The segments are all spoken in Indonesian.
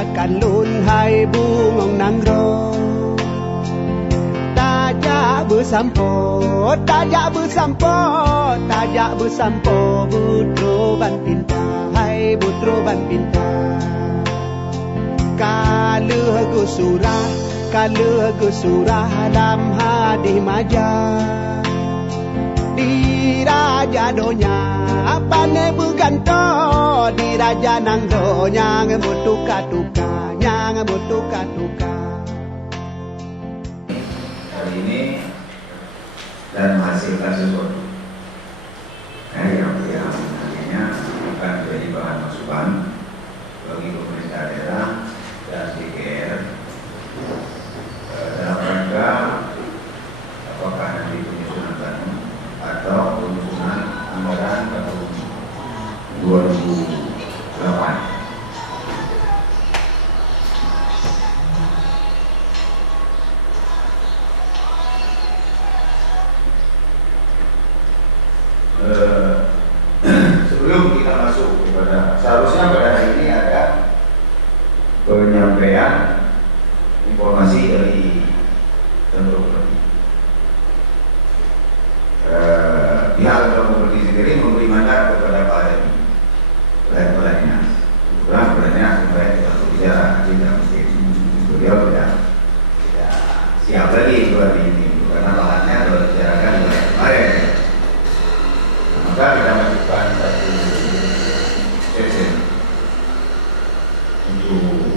takkan lun hai bungong nanggro. Tajak bersampo, tajak bersampo, tajak bersampo, butro ban pinta, hai butro ban pinta. Kala ke surah dalam hadis majah. Di raja donya pane berganto, di raja nangdo nyang mutuka-tuka, nyang mutuka-tuka. Hari ini dan menghasilkan sesuatu yang nantinya akan menjadi bahan masukan bagi pemerintah daerah dan DPR dalam rangka apakah nanti penyusunan kanun atau penyusunan anggaran tahun 2008. Sebelum kita masuk kepada, seharusnya pada hari ini ada penyampaian informasi dari Tentu Properti. Pihak Tentu Properti sendiri memberi mandat kepada Pak Ademi, Kepala Dinas. Kebetulan Kepala Dinas kemarin kita berbicara, tidak mesti beliau tidak siap lagi buat ini karena bahannya sudah dibicarakan oleh kemarin. Maka kita masukkan satu session untuk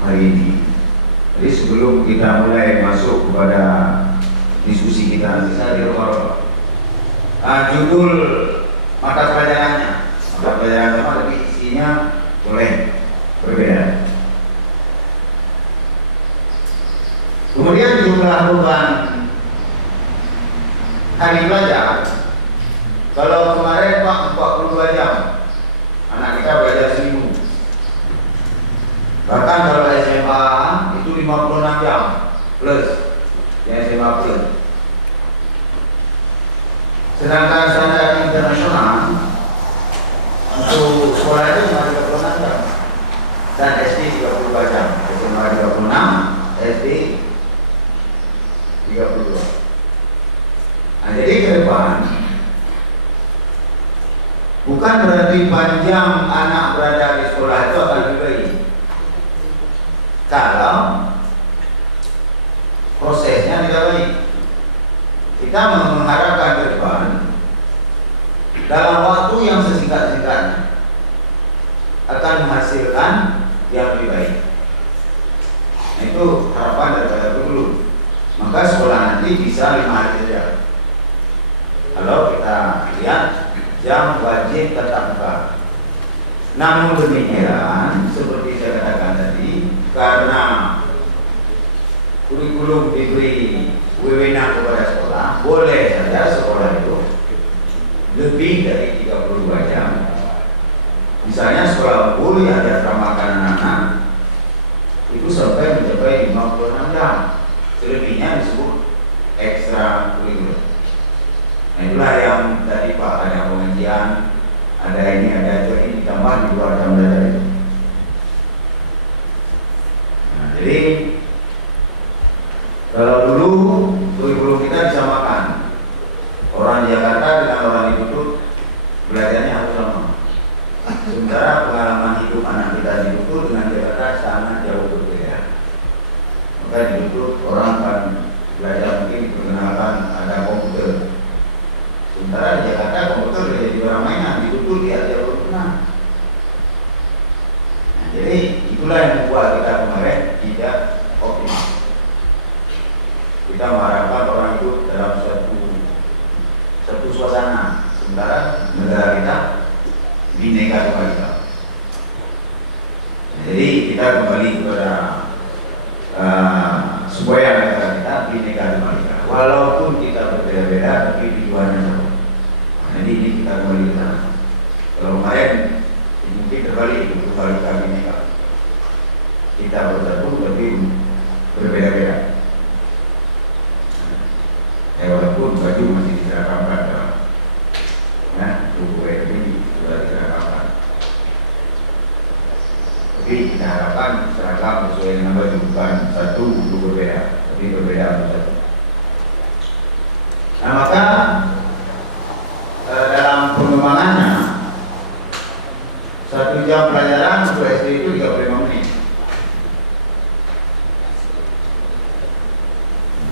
hari ini. Jadi sebelum kita mulai masuk kepada diskusi kita, nanti saya dirokok. Judul mata pelajarannya sama, tapi isinya boleh berbeda. Kemudian jumlah beban hari belajar. Kalau kemarin Pak 42 jam, anak kita belajar seminggu. Bahkan kalau SMA itu 56 jam plus, yang SMA plus. Sedangkan standar internasional untuk sekolah itu cuma 36 jam dan SD 32 jam, SMA 36, SD 32. Nah, jadi ke depan bukan berarti panjang anak berada di sekolah itu akan lebih baik. Kalau prosesnya tidak baik, kita mengharapkan ke depan dalam waktu yang sesingkat-singkatnya akan menghasilkan yang lebih baik. Nah, itu harapan daripada guru. Maka sekolah nanti bisa 5 hari saja. Kalau kita lihat jam wajib tetap muka. Namun demikian, seperti saya katakan tadi, karena kurikulum diberi wewenang kepada sekolah, boleh saja sekolah itu lebih dari 32 jam. Misalnya sekolah unggul yang diasramakan anak-anak itu sampai mencapai 56 jam. Selebihnya disebut ekstra kurikulum. Nah, itulah yang tadi Pak ada pengajian, ada ini, ada itu, ini ditambah di luar jam belajar itu. Nah, jadi kalau dulu kurikulum kita disamakan, orang Jakarta dengan orang di Butut belajarnya harus sama. Sementara pengalaman hidup anak kita di Butut dengan Jakarta sangat jauh berbeda. Maka di Butut orang akan belajar mungkin perkenalkan ada komputer. Sementara di Jakarta komputer sudah jadi barang mainan, di Butut dia jauh pernah. Nah, jadi itulah yang membuat kita kemarin tidak optimal. Kita mengharapkan orang itu dalam satu suasana, sementara negara kita bineka tunggal ika. Jadi kita kembali kepada supaya negara kita bineka tunggal ika. Walaupun kita berbeda-beda, tapi tujuannya sama. Jadi ini kita kembali ke sana. Kalau kemarin mungkin terbalik tunggal ika bineka. Kita bersatu tapi berbeda-beda. Walaupun baju masih diseragamkan, tubuh ini sudah diseragamkan. Tapi kita harapkan bukan satu itu berbeda, tapi berbeda satu. Nah maka dalam pengembangannya 1 jam pelajaran untuk SD itu 35 menit.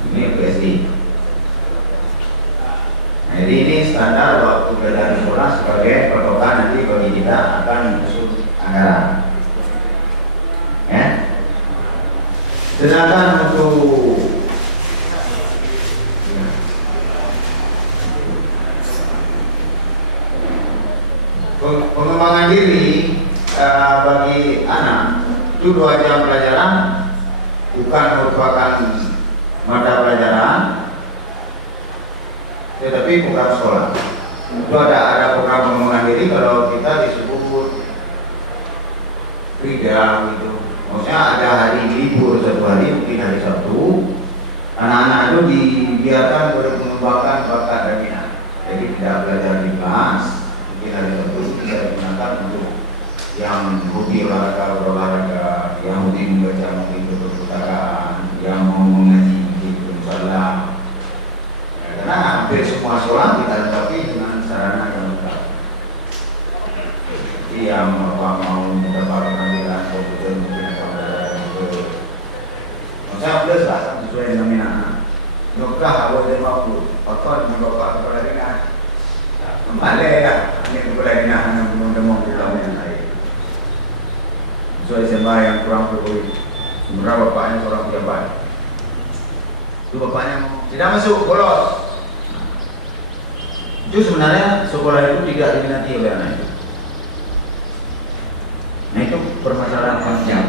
Ini untuk SD. Nah, jadi ini standar waktu belajar sekolah sebagai patokan nanti bagi kita akan menyusun anggaran. Ya. Sedangkan untuk pengembangan diri bagi anak itu 2 jam pelajaran bukan merupakan mata pelajaran, tetapi program sekolah. Itu ada program pengembangan diri kalau kita disebut freedom gitu. Maksudnya ada hari libur 1 hari, mungkin hari Sabtu, anak-anak itu dibiarkan mengembangkan bakat dan minat. Jadi tidak belajar di kelas, mungkin hari Sabtu tidak digunakan untuk yang hobi olahraga, yang hobi membaca mungkin perpustakaan, yang mau mengaji mungkin bermusyawarah. Karena hampir semua sekolah kita lengkapi dengan sarana yang lengkap. Jadi yang mau mendapat penampilan komputer mungkin akan belajar komputer. Maksudnya plus lah sesuai dengan minat. Nyokah harus 50, faktor dengan bapak kepala dinas. Kembali ya, ini kepala dinas yang belum pulang yang lain. Sesuai SMA yang kurang berguna. Sebenarnya bapaknya seorang pejabat. Itu bapaknya tidak masuk, bolos. Itu sebenarnya sekolah itu tidak diminati oleh anak itu. Nah itu permasalahan 8 jam,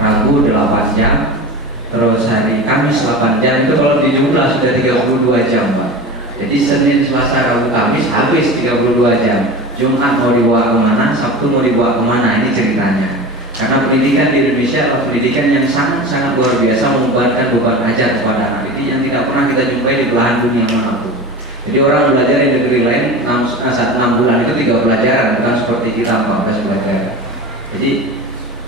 Rabu 8 jam, terus hari Kamis 8 jam. Itu kalau dijumlah sudah 32 jam Pak. Jadi Senin, Selasa, Rabu, Kamis habis 32 jam. Jumat mau dibawa kemana, Sabtu mau dibawa kemana, ini ceritanya. Karena pendidikan di Indonesia adalah pendidikan yang sangat luar biasa, membebankan beban ajar kepada anak didik yang tidak pernah kita jumpai di belahan dunia manapun. Jadi orang belajar di negeri lain 6 bulan itu 3 pelajaran, bukan seperti kita 14 pelajaran. Jadi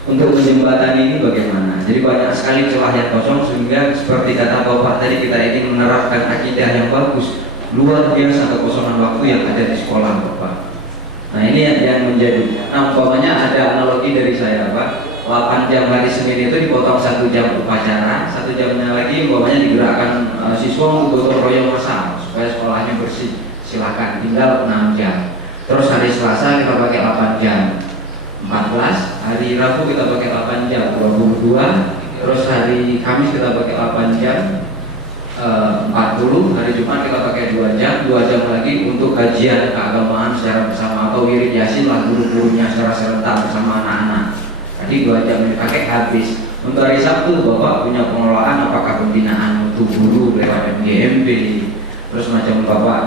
untuk menjembatani ini bagaimana? Jadi banyak sekali celah yang kosong sehingga seperti kata Bapak tadi kita ingin menerapkan akidah yang bagus, luar biasa kekosongan waktu yang ada di sekolah Bapak. Nah ini yang menjadi, nah umpamanya ada analogi dari saya Pak, 8 jam hari Senin itu dipotong 1 jam upacara, 1 jamnya lagi umpamanya digerakkan siswa untuk gotong royong masal supaya sekolahnya bersih, silakan, tinggal 6 jam. Terus hari Selasa kita pakai 8 jam, 14, hari Rabu kita pakai 8 jam, 22, terus hari Kamis kita pakai 8 jam, 40, hari Jumat kita pakai 2 jam, 2 jam lagi untuk kajian keagamaan secara bersama atau wirid yasin lah guru-gurunya secara serentak bersama anak-anak. Tadi 2 jam dipakai habis. Untuk hari Sabtu Bapak punya pengelolaan apakah pembinaan untuk guru lewat MGMP, terus macam Bapak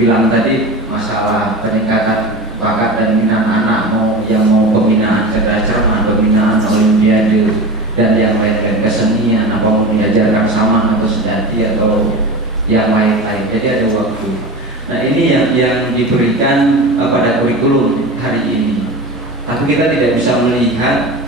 bilang tadi masalah peningkatan bakat dan minat anak yang mau pembinaan cerdas cermat, pembinaan olimpiade dan yang lain-lain kesenian, apa mau diajarkan sama atau sedati atau yang lain-lain. Jadi ada waktu. Nah ini yang diberikan pada kurikulum hari ini. Tapi kita tidak bisa melihat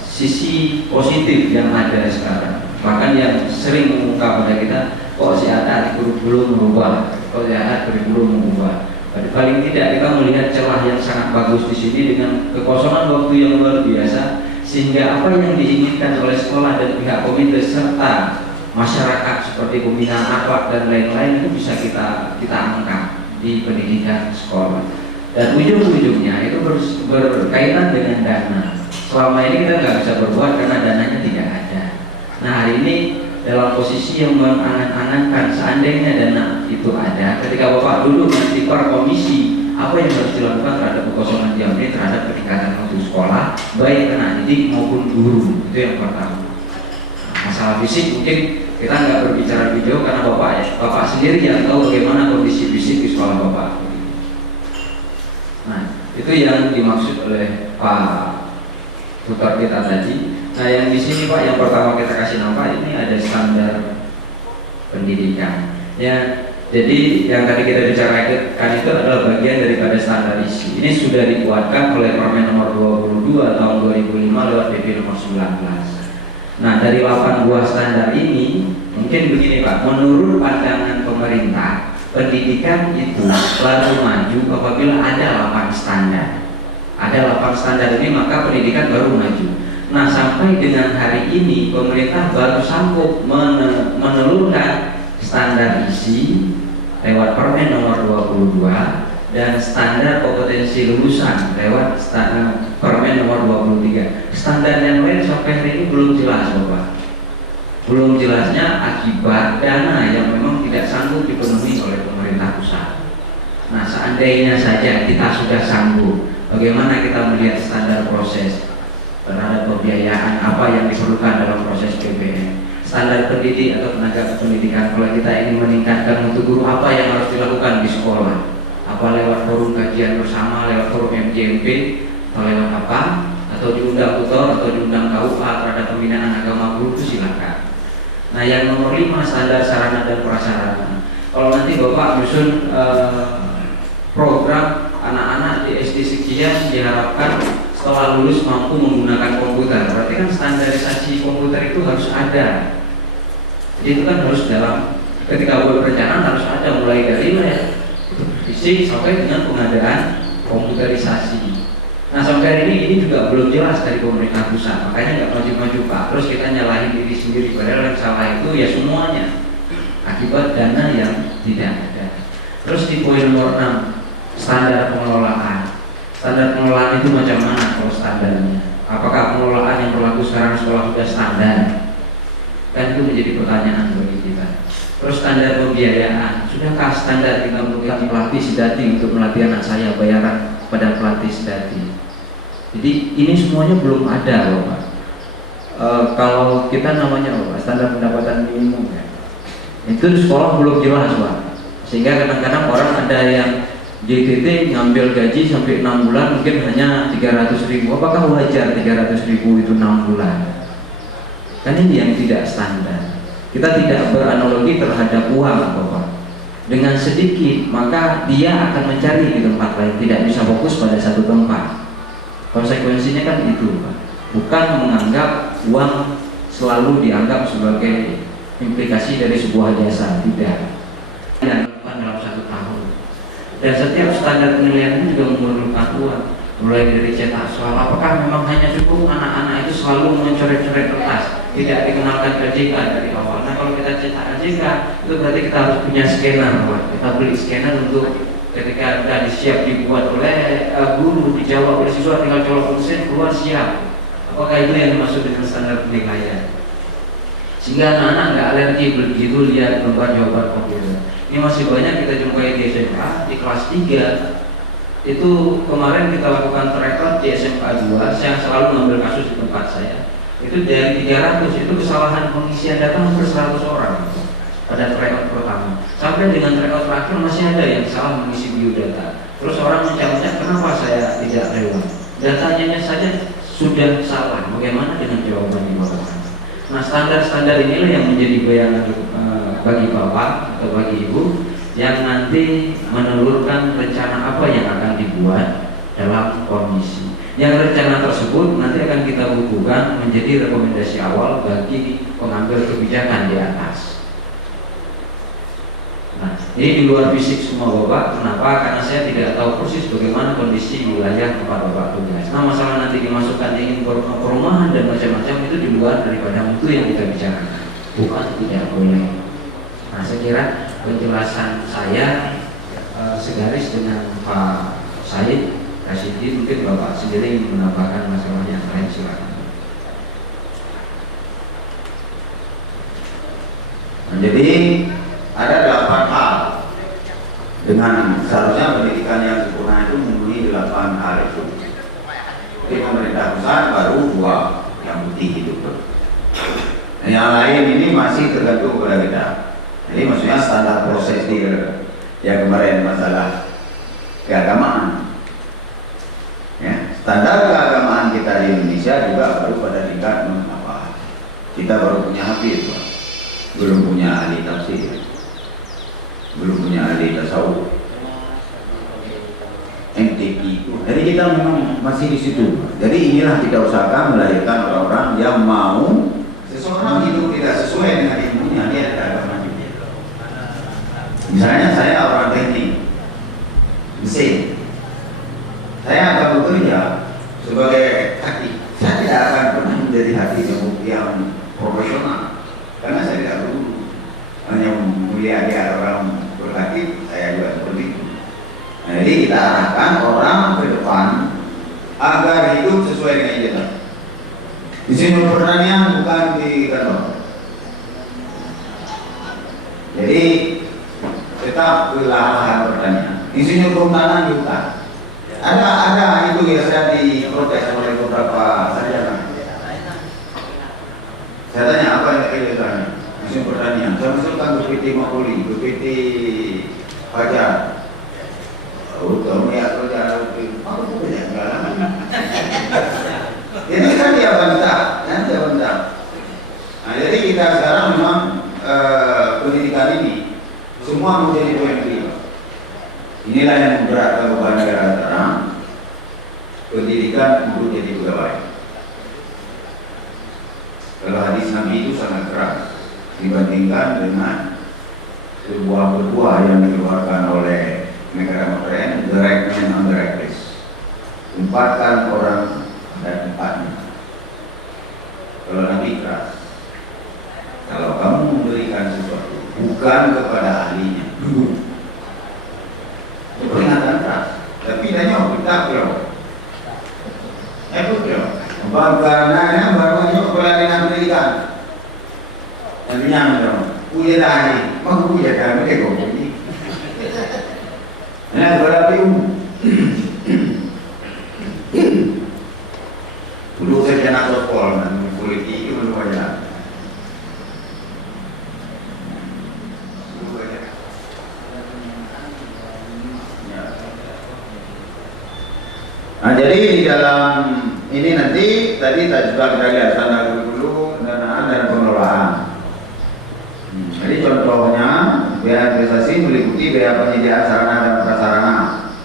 sisi positif yang ada sekarang. Bahkan yang sering mengungkap pada kita, kok si ada kurikulum merubah, kok si ada kurikulum mengubah. Paling tidak kita melihat celah yang sangat bagus di sini dengan kekosongan waktu yang luar biasa, sehingga apa yang diinginkan oleh sekolah dan pihak komite serta masyarakat seperti pembinaan akhlak dan lain-lain itu bisa kita angkat di pendidikan sekolah. Dan ujung-ujungnya itu berkaitan dengan dana. Selama ini kita nggak bisa berbuat karena dananya tidak ada. Nah hari ini dalam posisi yang mengangan-angankan seandainya dana itu ada, ketika Bapak duduk nanti per komisi, apa yang harus dilakukan terhadap kekosongan jam ini terhadap peningkatan mutu sekolah, baik anak didik maupun guru, itu yang pertama. Masalah fisik mungkin kita nggak berbicara lebih jauh karena Bapak sendiri yang tahu bagaimana kondisi fisik di sekolah Bapak. Nah itu yang dimaksud oleh Pak tutor kita tadi. Nah yang di sini Pak yang pertama kita kasih nama ini ada standar pendidikan. Ya, jadi yang tadi kita bicarakan itu adalah bagian daripada standar isi. Ini sudah dikuatkan oleh Permen nomor 22 22 tahun 2005 lewat PP nomor 19. Nah, dari 8 buah standar ini mungkin begini Pak, menurut pandangan pemerintah, pendidikan itu baru maju apabila ada 8 standar. Ada 8 standar ini maka pendidikan baru maju. Nah, sampai dengan hari ini pemerintah baru sanggup menelurkan standar isi lewat Permen nomor 22 dan standar kompetensi lulusan lewat Permen nomor 23. Standar yang lain sampai hari ini belum jelas Bapak. Belum jelasnya akibat dana yang memang tidak sanggup dipenuhi oleh pemerintah pusat. Nah, seandainya saja kita sudah sanggup, bagaimana kita melihat standar proses terhadap pembiayaan apa yang diperlukan dalam proses PBN, standar pendidik atau tenaga pendidikan. Kalau kita ingin meningkatkan mutu guru, apa yang harus dilakukan di sekolah, apa lewat forum kajian bersama, lewat forum MJMP, atau lewat apa, atau diundang tutor atau diundang KUA terhadap pembinaan agama guru, itu silakan. Nah, yang nomor 5 standar sarana dan prasarana. Kalau nanti Bapak nyusun program anak-anak di SD sekian diharapkan setelah lulus mampu menggunakan komputer, berarti kan standarisasi komputer itu harus ada. Jadi itu kan harus dalam, ketika buat perencanaan harus ada, mulai dari fisik sampai dengan pengadaan komputerisasi. Nah, sampai hari ini juga belum jelas dari pemerintah pusat, makanya nggak maju-maju Pak. Terus kita nyalahin diri sendiri, padahal yang salah itu ya semuanya akibat dana yang tidak ada. Terus di poin nomor 6, standar pengelolaan. Standar pengelolaan itu macam mana kalau standarnya? Apakah pengelolaan yang berlaku sekarang sekolah sudah standar? Kan itu menjadi pertanyaan bagi kita. Terus standar pembiayaan, sudahkah standar kita memberikan pelatih sedati untuk melatih anak saya, bayaran pada pelatih sedati? Jadi ini semuanya belum ada loh Pak. Kalau kita namanya Pak, standar pendapatan minimum ya, itu di sekolah belum jelas Pak. Sehingga kadang-kadang orang ada yang JTT ngambil gaji sampai 6 bulan mungkin hanya 300.000. Apakah wajar 300.000 itu 6 bulan? Kan ini yang tidak standar. Kita tidak beranalogi terhadap uang Bapak. Dengan sedikit maka dia akan mencari di tempat lain, tidak bisa fokus pada satu tempat. Konsekuensinya kan itu Pak. Bukan menganggap uang selalu dianggap sebagai implikasi dari sebuah jasa, tidak. Dan dalam 1 tahun. Dan setiap standar penilaian ini juga memerlukan uang, mulai dari cetak soal. Apakah memang hanya cukup anak-anak itu selalu mencoret-coret kertas, tidak dikenalkan OJK dari awal? Nah, kalau kita cetak OJK itu berarti kita harus punya scanner, kita beli scanner untuk ketika sudah siap dibuat oleh guru, dijawab oleh siswa, tinggal colok mesin keluar siap. Apakah itu yang dimaksud dengan standar penilaian? Sehingga anak-anak nggak alergi begitu lihat lembar jawaban komputer. Ini masih banyak kita jumpai di SMA, di kelas 3. Itu kemarin kita lakukan record di SMK 2, saya selalu mengambil kasus di tempat saya. Itu dari 300, itu kesalahan pengisian data hampir 100 orang pada record pertama. Sampai dengan record terakhir masih ada yang salah mengisi biodata. Terus orang mencari kenapa saya tidak lewat. Datanya saja sudah salah, bagaimana dengan jawaban di bawah? Nah, standar-standar inilah yang menjadi bayangan bagi Bapak atau bagi Ibu yang nanti menelurkan rencana apa yang akan dibuat dalam komisi. Yang rencana tersebut nanti akan kita bukukan menjadi rekomendasi awal bagi pengambil kebijakan di atas. Nah, ini di luar fisik semua Bapak. Kenapa? Karena saya tidak tahu persis bagaimana kondisi wilayah tempat Bapak tugas. Nah, masalah nanti dimasukkan ingin perumahan dan macam-macam itu di luar daripada mutu yang kita bicarakan. Bukan tidak boleh. Nah, saya kira penjelasan saya segaris dengan Pak Said Kasidi. Mungkin Bapak sendiri ingin menambahkan masalah yang lain, silakan. Nah, jadi ada 8 hal dengan seharusnya pendidikan yang sempurna itu memenuhi 8 hal itu. Jadi pemerintah pusat baru 2 yang putih itu. Nah, yang lain ini masih tergantung kepada kita. Jadi maksudnya standar prosedur yang kemarin masalah keagamaan. Ya, standar keagamaan kita di Indonesia juga baru pada tingkat apa? Kita baru punya hafiz, belum punya ahli tafsir, belum punya ahli tasawuf. MTQ itu. Jadi kita memang masih di situ. Jadi inilah kita usahakan melahirkan orang-orang yang mau seseorang hidup tidak sesuai dengan ilmunya, dia tidak agama. Misalnya saya orang teknik mesin, saya akan bekerja sebagai hati. Saya tidak akan pernah menjadi hati yang profesional karena saya tidak perlu hanya mulia orang berhati. Saya juga seperti itu. Nah, jadi kita arahkan orang ke depan agar hidup sesuai dengan ijazah. Di sini pertanian bukan di kantor. Jadi tetap ke lahan pertanian. Insinyur kehutanan di hutan. Ada itu ya, saya diprotes oleh beberapa sarjana. Saya tanya apa yang kaitannya? Insinyur pertanian. Saya masukkan ke PT Makuli, ke PT Fajar. Oh, kamu ya kerja aku punya enggak. Ini kan dia bantah, kan dia bantah. Nah, jadi kita sekarang memang pendidikan ini semua menjadi poin dia. Inilah yang memberatkan beban negara sekarang. Pendidikan untuk jadi pegawai. Kalau hadis Nabi itu sangat keras dibandingkan dengan sebuah petua yang dikeluarkan oleh negara modern, direct and indirect list. Tempatkan orang dan tempatnya. Kalau Nabi keras, kalau kamu memberikan sesuatu bukan kepada ahlinya, itu peringatan keras. Tapi nanya kita belum. Belum. Karena baru pelatihan pendidikan. Nantinya belum. Punya tadi, mau punya tadi kok ini. Nah, berarti dulu saya kena sopol dan politik itu belum banyak. Nah, jadi di dalam ini nanti tadi juga kita lihat standar kurikulum, danaan dan pengelolaan. Jadi contohnya biaya investasi meliputi biaya penyediaan sarana dan prasarana,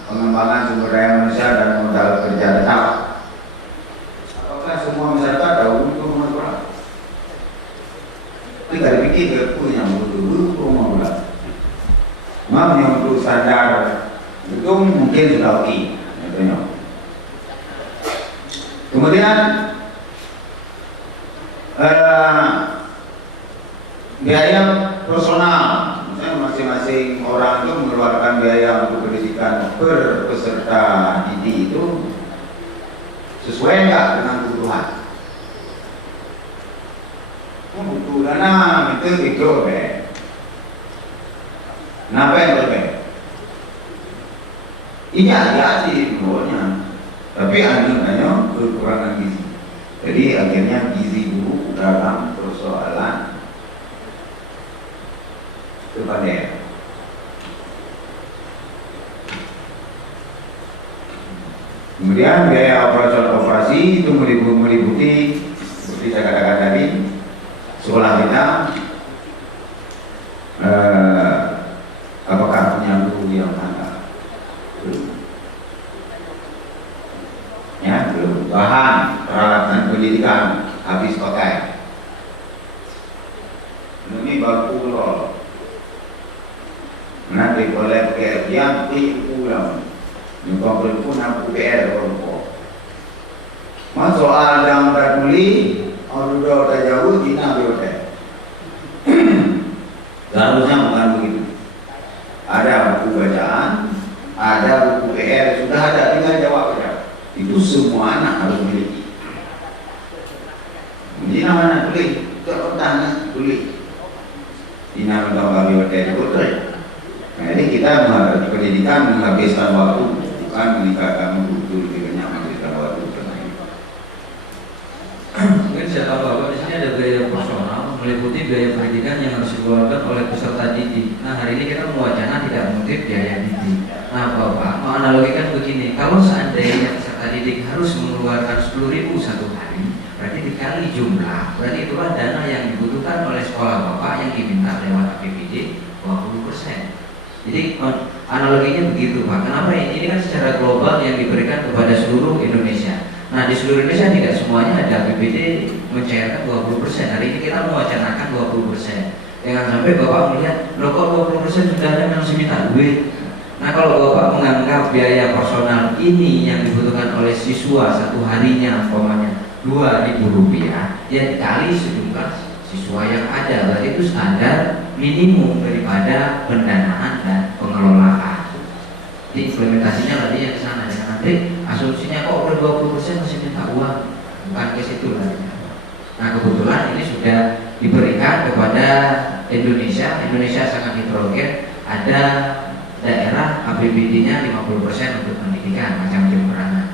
pengembangan sumber daya manusia dan modal kerja tetap. Apakah semua masyarakat tahu untuk rumah sekolah? Tapi kalau pikir punya untuk rumah sekolah, memang yang untuk standar itu mungkin sudah oke, contohnya. Kemudian biaya personal, misalnya masing-masing orang itu mengeluarkan biaya untuk pendidikan per peserta didik itu sesuai nggak dengan kebutuhan? Butuh dana itu kenapa yang lebih? Ini ada sih menurutnya. Tapi akhirnya kekurangan gizi. Jadi akhirnya gizi buruk dalam persoalan kepada. Kemudian biaya operasi itu meliputi seperti saya katakan tadi, sekolah kita apakah punya guru yang mana? Ya, belum. Bahan peralatan pendidikan habis pakai. Ini baru loh. Nanti boleh pakai yang pulang. Nyumbang pun aku PR kelompok. Mas soal yang berduli, orang udah jauh, Cina biota. Seharusnya bukan begitu. Ada buku bacaan, ada buku PR, sudah ada, tinggal jawab saja. Itu semua anak harus memiliki. Jadi mana boleh, terutama boleh. Di nama kami hotel betul. Nah, jadi kita di pendidikan menghabiskan waktu, bukan meningkatkan mutu lebih banyak menghabiskan waktu. Mungkin saya tahu bahwa di sini ada biaya personal meliputi biaya pendidikan yang harus dikeluarkan oleh peserta didik. Nah, hari ini kita mewacana tidak mengutip biaya didik. Nah, Bapak mau analogikan begini, kalau seandainya peserta didik harus mengeluarkan 10.000 satu hari, berarti dikali jumlah, berarti itulah dana yang dibutuhkan oleh sekolah Bapak yang diminta lewat APBD 20%. Jadi Analoginya begitu Pak. Kenapa ini kan secara global yang diberikan kepada seluruh Indonesia. Nah di seluruh Indonesia tidak semuanya ada APBD mencairkan 20%. Hari ini kita mewacanakan 20%. Jangan sampai Bapak melihat, loh kok 20% sudah ada yang masih minta duit. Nah kalau Bapak menganggap biaya personal ini yang dibutuhkan oleh siswa satu harinya umpamanya Rp2.000, ya dikali sejumlah siswa yang ada, berarti itu standar minimum daripada pendanaan dan pengelolaan. Jadi implementasinya tadi yang ke sana, jangan nanti asumsinya kok udah 20% masih minta uang, bukan ke situ larinya. Nah kebetulan ini sudah diberikan kepada Indonesia. Indonesia sangat heterogen, ada daerah APBD-nya 50% untuk pendidikan, macam-macam peranan.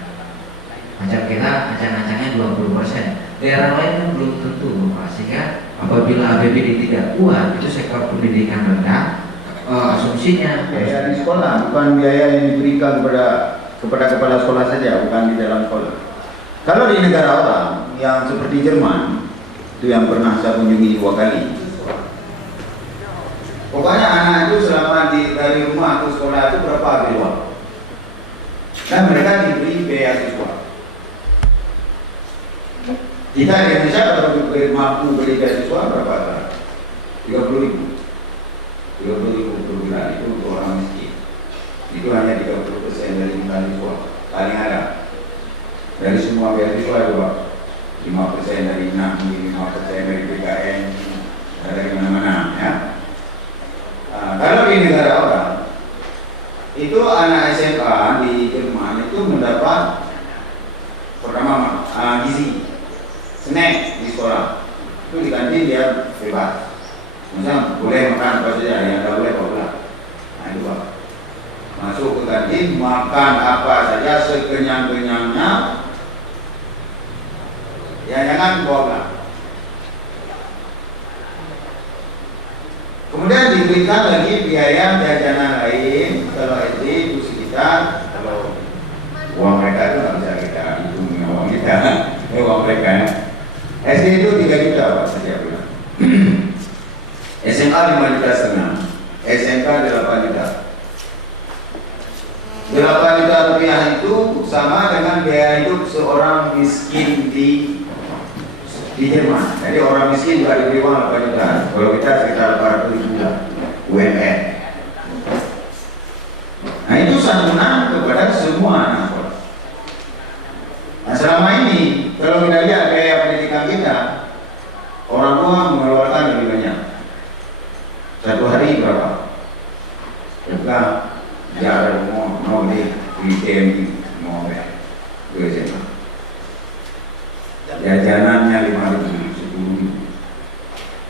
Macam kita ancang-ancangnya 20%. Daerah lain kan belum tentu, Pak. Sehingga apabila APBD tidak kuat, itu sektor pendidikan rendah, asumsinya biaya di sekolah, bukan biaya yang diberikan kepada kepala sekolah saja, bukan di dalam sekolah. Kalau di negara orang yang seperti Jerman, itu yang pernah saya kunjungi 2 kali. Pokoknya anak itu selama dari rumah ke sekolah itu berapa biaya? Dan mereka diberi beasiswa. Kita di Indonesia kalau mampu beri beasiswa berapa? 30.000. 30.000 per bulan itu untuk orang miskin. Itu hanya 30% dari beasiswa paling ada. Dari semua beasiswa itu 5% dari NAMI, 5% dari BKN, dari mana-mana ya. Kalau di negara orang itu anak SMA di Jerman itu mendapat pertama gizi, snack di sekolah. Itu di kantin dia bebas. Misalnya boleh makan apa saja, yang tidak boleh apa. Nah itu Pak. Masuk ke kantin makan apa saja sekenyang-kenyangnya. Ya jangan bawa. Kemudian diberikan lagi biaya jajanan lain. Kalau SD itu sekitar, kalau uang mereka itu nggak bisa kita hitung uang kita, uang mereka. SD itu 3 juta Pak setiap bulan. SMA 5,5 juta, SMK 8 juta. 8 juta rupiah itu sama dengan biaya hidup seorang miskin di Jerman. Jadi orang miskin juga diberi uang 8 juta. Kalau kita sekitar 400.000 UMR. Nah itu santunan kepada semua anak sekolah. Nah selama ini kalau kita lihat biaya pendidikan kita, orang tua mengeluarkan lebih banyak. Satu hari berapa? Juga jarak mau di TMI mau ke SMA. Jajanannya 5.000, 10.000.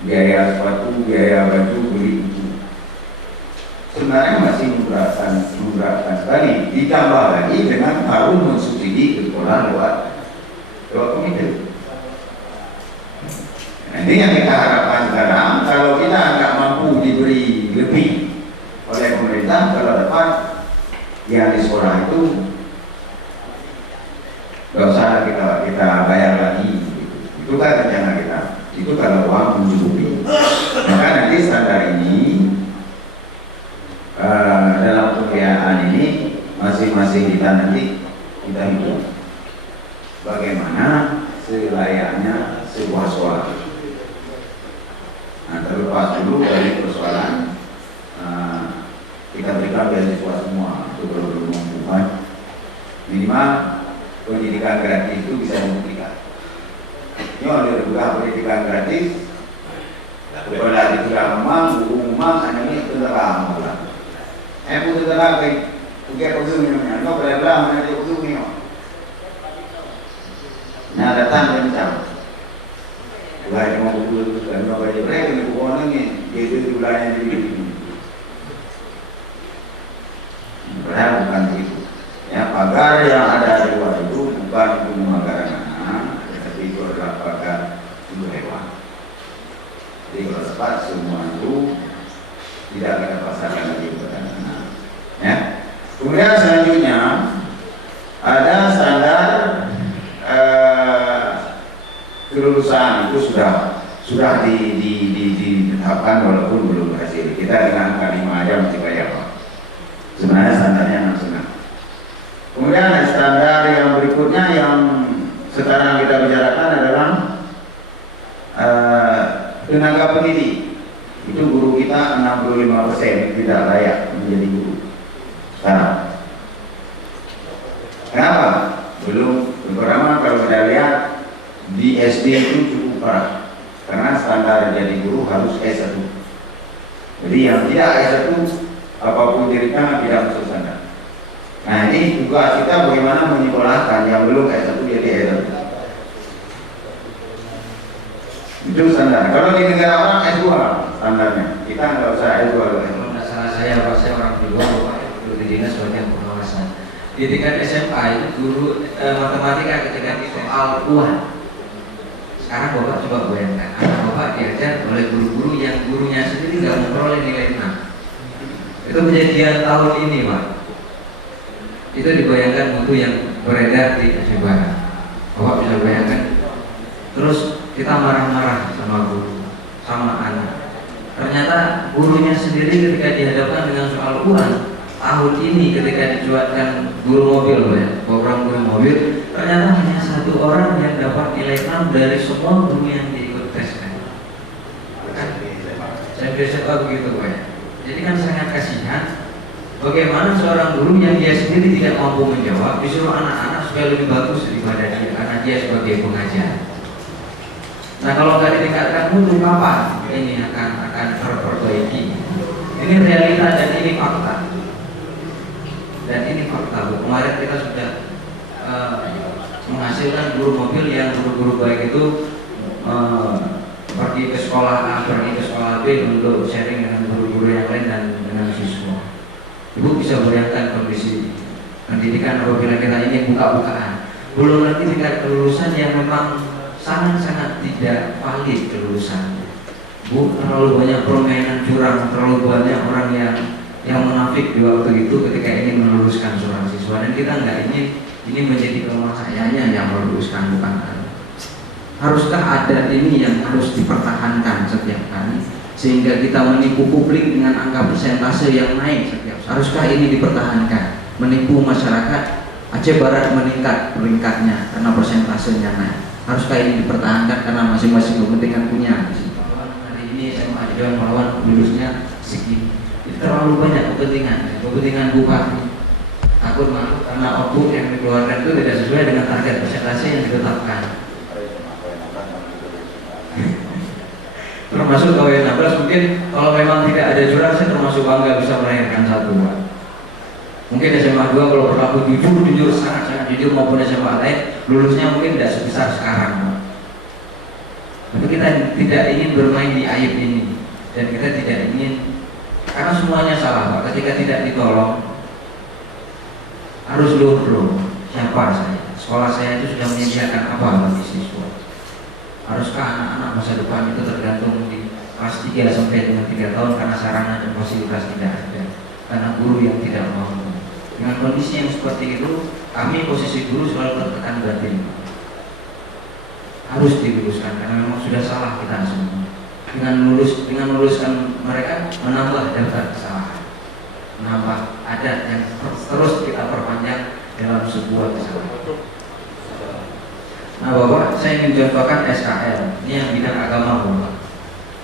Biaya sepatu, biaya baju, beli buku. Sebenarnya masih memberatkan sekali. Ditambah lagi dengan harus mensubsidi ke sekolah lewat komite. Nah, ini yang kita harapkan sekarang. Kalau kita nggak mampu diberi lebih oleh pemerintah, kalau dapat yang di sekolah itu nggak usah kita bayar lagi. Itu kan rencana kita. Itu kalau uang mencukupi. Maka nanti standar ini dalam pembiayaan ini masing-masing kita nanti kita hitung bagaimana selayaknya sebuah sekolah. Nah, terlepas dulu dari persoalan kita berikan beasiswa semua untuk berhubungan minimal pendidikan gratis itu bisa dibuktikan. Ini oleh dibuka pendidikan gratis kepada di rumah, guru rumah, anaknya tentara malah. Pun tentara ke punya kursus minumnya, no bela mana dia kursus minum. Nah datang dan macam, bukan mau kursus dan mau belajar mereka ni bukan ni dia itu bulannya jadi. Padahal bukan begitu. Ya pagar yang ada di luar itu bukan untuk menganggarkan anak, tetapi itu adalah pagar untuk hewan. Jadi kalau dapat semua itu tidak kita pasarkan lagi kepada anak. Ya. Kemudian selanjutnya ada standar kelulusan itu sudah ditetapkan walaupun belum berhasil. Kita dengan angka 5 aja masih bayar Pak. Sebenarnya standarnya 6,5. Kemudian standar yang berikutnya yang sekarang kita bicarakan adalah tenaga pendidik. Itu guru kita 65% tidak layak menjadi guru sekarang. Kenapa? Belum. Pertama, kalau kita lihat di SD itu cukup parah, karena standar jadi guru harus S1. Jadi yang tidak S1 apapun ceritanya tidak masuk standar. Nah, ini juga kita bagaimana menyekolahkan yang belum S1 jadi S1. Itu standar. Kalau di negara orang S2 standarnya, kita nggak usah S2 loh. Kalau nggak salah saya orang di luar, Pak, guru di dinas bagian pengawasan. Di tingkat SMA itu guru matematika ketika itu soal uang. Sekarang Bapak coba bayangkan, anak Bapak diajar oleh guru-guru yang gurunya sendiri nggak memperoleh nilai 6. Itu kejadian tahun ini, Pak. Itu dibayangkan mutu yang beredar di Aceh Barat. Bapak bisa bayangkan. Terus kita marah-marah sama guru, sama anak. Ternyata gurunya sendiri ketika dihadapkan dengan soal uang tahun ini ketika dicuatkan guru mobil, ya, program guru mobil, ternyata hanya 1 orang yang dapat nilai 6 dari semua guru yang diikut tes. Kan? Saya biasa begitu, Pak. Jadi kan sangat kasihan. Bagaimana seorang guru yang dia sendiri tidak mampu menjawab disuruh anak-anak supaya lebih bagus daripada dia karena dia sebagai pengajar. Nah, kalau nggak ditingkatkan mutu kapan ini akan terperbaiki? Ini realita dan ini fakta. Dan ini fakta, Bu. Kemarin kita sudah menghasilkan guru mobil yang guru-guru baik itu pergi ke sekolah A, pergi ke sekolah B untuk sharing dengan guru-guru yang lain dan dengan siswa. Ibu bisa bayangkan kondisi pendidikan apabila kita ini buka-bukaan. Belum lagi tingkat kelulusan yang memang sangat-sangat tidak valid kelulusan. Bu, terlalu banyak permainan curang, terlalu banyak orang yang munafik di waktu itu ketika ingin meluluskan seorang siswa, dan kita nggak ingin ini menjadi kelompok sayanya yang meluluskan, bukan. Haruskah ada ini yang harus dipertahankan setiap kali sehingga kita menipu publik dengan angka persentase yang naik setiap? Haruskah ini dipertahankan? Menipu masyarakat, Aceh Barat meningkat peringkatnya karena persentasenya naik. Haruskah ini dipertahankan karena masing-masing kepentingan punya? Hari ini SMA juga melawan lulusnya segini. Terlalu banyak kepentingan bupati. Takut malu karena output yang dikeluarkan itu tidak sesuai dengan target persentase yang ditetapkan. Termasuk KW 16 mungkin kalau memang tidak ada jurang, saya termasuk bangga bisa melahirkan 1, Pak. Mungkin SMA 2 kalau berlaku jujur sangat jujur maupun SMA lain lulusnya mungkin tidak sebesar sekarang, Pak. Tapi kita tidak ingin bermain di aib ini dan kita tidak ingin, karena semuanya salah, Pak. Ketika tidak ditolong harus luruh. Siapa saya? Sekolah saya itu sudah menyediakan apa bagi siswa? Haruskah anak-anak masa depan itu tergantung di kelas 3 sampai dengan 3 tahun karena sarana dan fasilitas tidak ada, karena guru yang tidak mampu? Dengan kondisi yang seperti itu, kami posisi guru selalu tertekan batin. Harus diluluskan karena memang sudah salah kita semua. Dengan meluluskan mereka menambah daftar kesalahan, menambah adat yang terus kita perpanjang dalam sebuah kesalahan. Nah, Bapak, saya ingin contohkan SKL. Ini yang bidang agama, Bapak.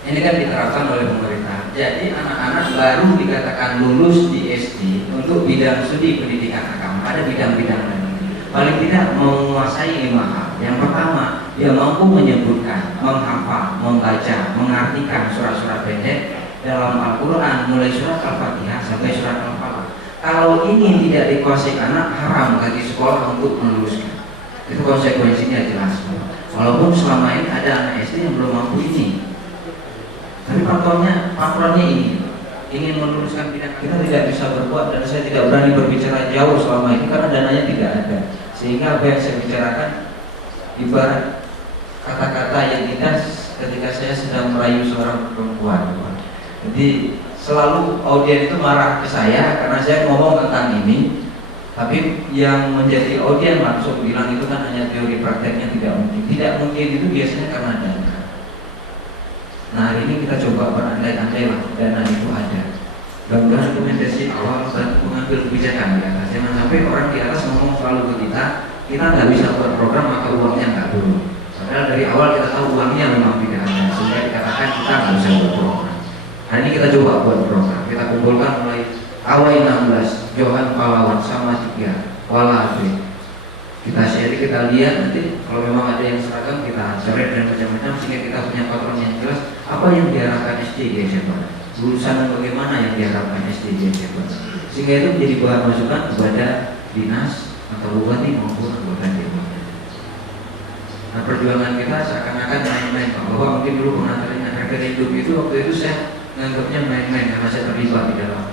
Ini kan diterapkan oleh pemerintah. Jadi anak-anak baru dikatakan lulus di SD untuk bidang studi pendidikan agama. Ada bidang-bidang lain. Paling tidak menguasai 5 hal. Yang pertama, dia mampu menyebutkan, menghafal, membaca, mengartikan surat-surat pendek dalam Al-Quran, mulai surat Al-Fatihah sampai surat Al-Falaq. Kalau ini tidak dikuasai anak, haram bagi sekolah untuk meluluskan. Itu konsekuensinya jelas. Walaupun selama ini ada anak SD yang belum mampu ini, tapi faktornya ini ingin meluluskan bidang, kita tidak bisa berbuat, dan saya tidak berani berbicara jauh selama ini karena dananya tidak ada. Sehingga apa yang saya bicarakan ibarat kata-kata yang indah ketika saya sedang merayu seorang perempuan. Jadi selalu audien itu marah ke saya karena saya ngomong tentang ini, tapi yang menjadi audien langsung bilang itu kan hanya teori, prakteknya tidak mungkin. Tidak mungkin itu biasanya karena dana. Nah, hari ini kita coba berandai-andai lah, dana itu ada. Mudah-mudahan rekomendasi awal dan pengambilan mengambil kebijakan di atas. Jangan sampai orang di atas ngomong selalu ke kita nggak bisa buat program maka uangnya nggak turun. Padahal dari awal kita tahu uangnya memang tidak ada, sehingga dikatakan kita nggak bisa buat program. Hari ini kita coba buat program. Kita kumpulkan mulai awal 16, Johan Pahlawan sama 3, Wala Abri. Kita share, kita lihat nanti kalau memang ada yang seragam kita coret dan macam-macam sehingga kita punya patron yang jelas apa yang diarahkan SDG Jepang, lulusan bagaimana yang diharapkan SDG Jepang, sehingga itu menjadi bahan masukan kepada dinas atau bupati maupun anggota dewan. Nah, perjuangan kita seakan-akan main-main, bahwa mungkin dulu pengantaran harga hidup itu waktu itu saya menganggapnya main-main karena saya terlibat di dalam.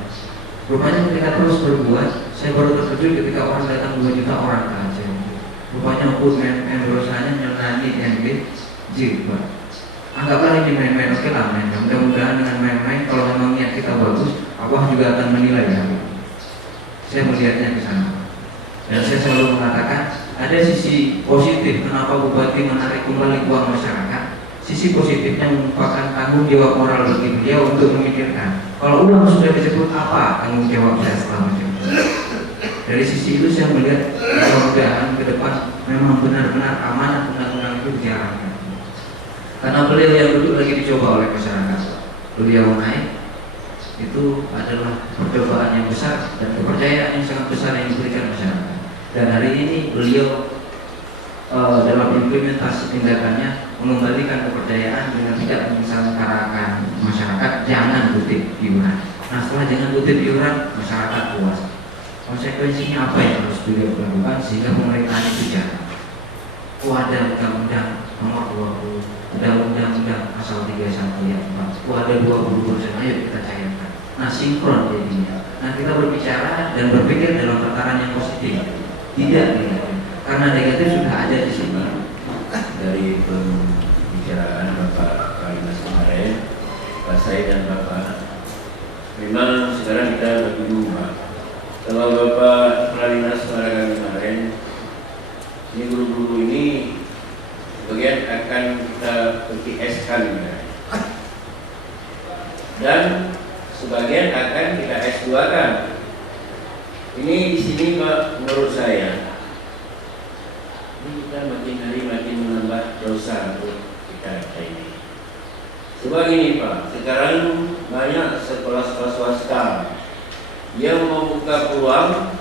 Rupanya ketika terus berbuat, saya baru terkejut ketika orang datang 2 juta orang ke Aceh. Rupanya aku main berusahanya nyelani NBJ. Anggaplah ini main-main, oke lah main. Mudah-mudahan dengan main-main, kalau memang niat kita bagus, Allah juga akan menilai ya. Saya melihatnya ke sana. Dan saya selalu mengatakan ada sisi positif kenapa bupati menarik kembali uang masyarakat. Sisi positifnya merupakan tanggung jawab moral bagi beliau untuk memikirkan kalau uang sudah disebut apa tanggung jawab saya setelah menjawab. Dari sisi itu saya melihat mudah-mudahan ke depan memang benar-benar amanah undang-undang itu dijalankan. Karena beliau yang duduk lagi dicoba oleh masyarakat. Beliau naik itu adalah percobaan yang besar dan kepercayaan yang sangat besar yang diberikan masyarakat. Dan hari ini beliau dalam implementasi tindakannya mengembalikan kepercayaan dengan tidak menyengsarakan masyarakat. Jangan kutip iuran. Nah, setelah jangan kutip iuran, masyarakat puas. Konsekuensinya apa yang harus beliau lakukan sehingga pemerintahan itu jalan? Ada undang-undang nomor 20, ada undang-undang pasal 31 ayat 4, ada 20%, ayo kita cairkan. Nah, sinkron jadinya. Nah, kita berbicara dan berpikir dalam tataran yang positif, tidak negatif. Karena negatif sudah ada di sini. Dari pembicaraan Bapak Kalimas kemarin, Pak Said dan Bapak, memang sekarang kita berbingung Pak. Kalau Bapak Kalimas kemarin, ini guru-guru ini bagian akan kita PTS-kan ya. Dan sebagian akan kita S2-kan. Ini di sini Pak, menurut saya ini kita makin hari makin menambah dosa untuk kita ini. Sebab ini Pak, sekarang banyak sekolah-sekolah swasta yang membuka peluang,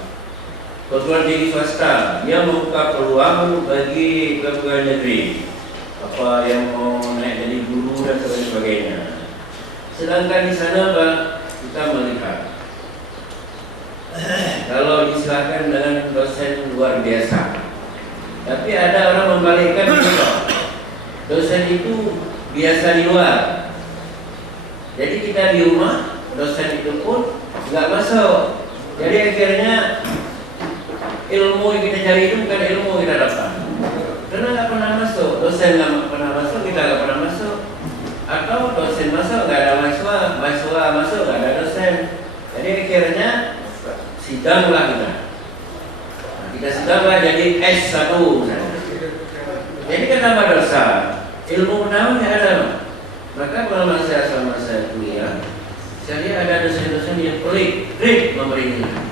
perguruan tinggi swasta yang membuka peluang bagi pegawai negeri, apa yang mau naik jadi guru dan sebagainya. Sedangkan di sana Pak, kita melihat kalau disilahkan dengan dosen luar biasa. Tapi ada orang membalikkan juga. Dosen itu biasa di luar. Jadi kita di rumah, dosen itu pun nggak masuk. Jadi akhirnya ilmu yang kita cari itu bukan ilmu kita dapat. Karena nggak pernah masuk. Dosen nggak pernah masuk, kita nggak pernah masuk. Atau dosen masuk, nggak ada mahasiswa, mahasiswa masuk, nggak ada dosen. Jadi akhirnya sidanglah kita. Kita sedanglah jadi S1 misalnya. Jadi kan tambah dosa. Ilmu pengetahuan nggak ada. Maka pengalaman saya selama saya kuliah, saya lihat ada dosen-dosen yang pelik memberi nilai.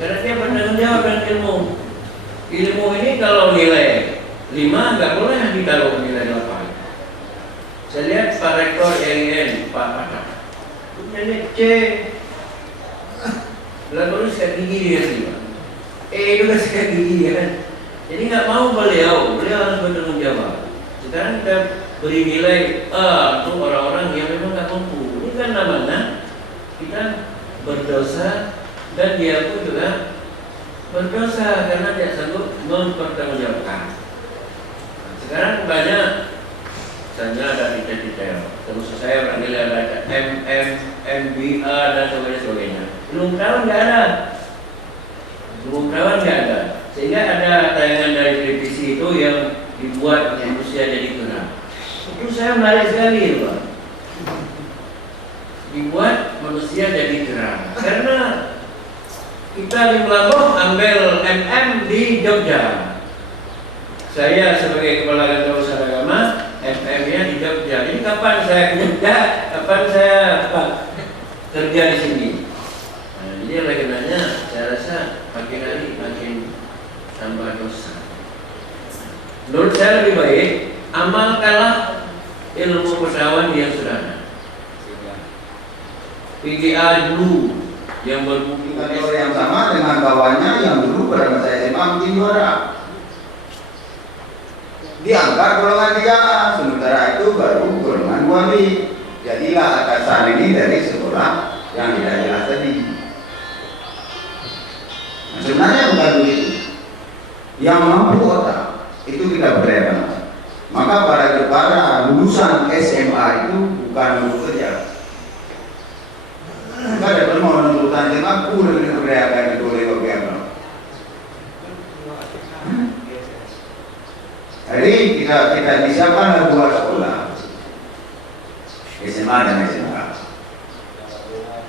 Karena dia bertanggung jawab dengan ilmu. Ilmu ini kalau nilai 5 nggak boleh ditaruh nilai 8. Saya lihat Pak Rektor YIN, Pak Patak, nilai C. Lalu sikat gigi dia sih Pak. Juga sikat gigi kan. Jadi nggak mau beliau harus bertanggung jawab. Sekarang kita beri nilai untuk orang-orang yang memang nggak mampu. Ini kan namanya kita berdosa dan dia pun juga berdosa karena tidak sanggup mempertanggungjawabkan. Sekarang banyak, misalnya ada detail-detail. Terus saya panggil ada MBA dan sebagainya. Belum tahun nggak ada. Sehingga ada tayangan dari televisi itu yang dibuat manusia jadi gerak. Itu saya menarik sekali Pak. Dibuat manusia jadi gerak. Karena kita di Pelabuhan ambil MM di Jogja. Saya sebagai kepala kantor usaha agama, MM-nya di Jogja. Jadi kapan saya kerja, kapan saya kerja di sini. Nah, jadi oleh karenanya saya makin hari makin tambah dosa. Menurut saya lebih baik amalkanlah ilmu pengetahuan yang sudah ada. PGA dulu yang berbukti Indikator yang sama dengan kawannya yang dulu pada masa SMA mungkin juara. Diangkat golongan 3A, sementara itu baru golongan 2B. Jadilah atasan ini dari sekolah yang tidak jelas tadi. Nah, sebenarnya bukan begitu. Yang mampu otak itu kita berlebar. Maka para lulusan SMA itu bukan lulus kerja. Maka ada permohonan lulusan SMA kurang diperdayakan itu oleh BPM. Jadi kita disiapkan dua sekolah, SMA dan SMK.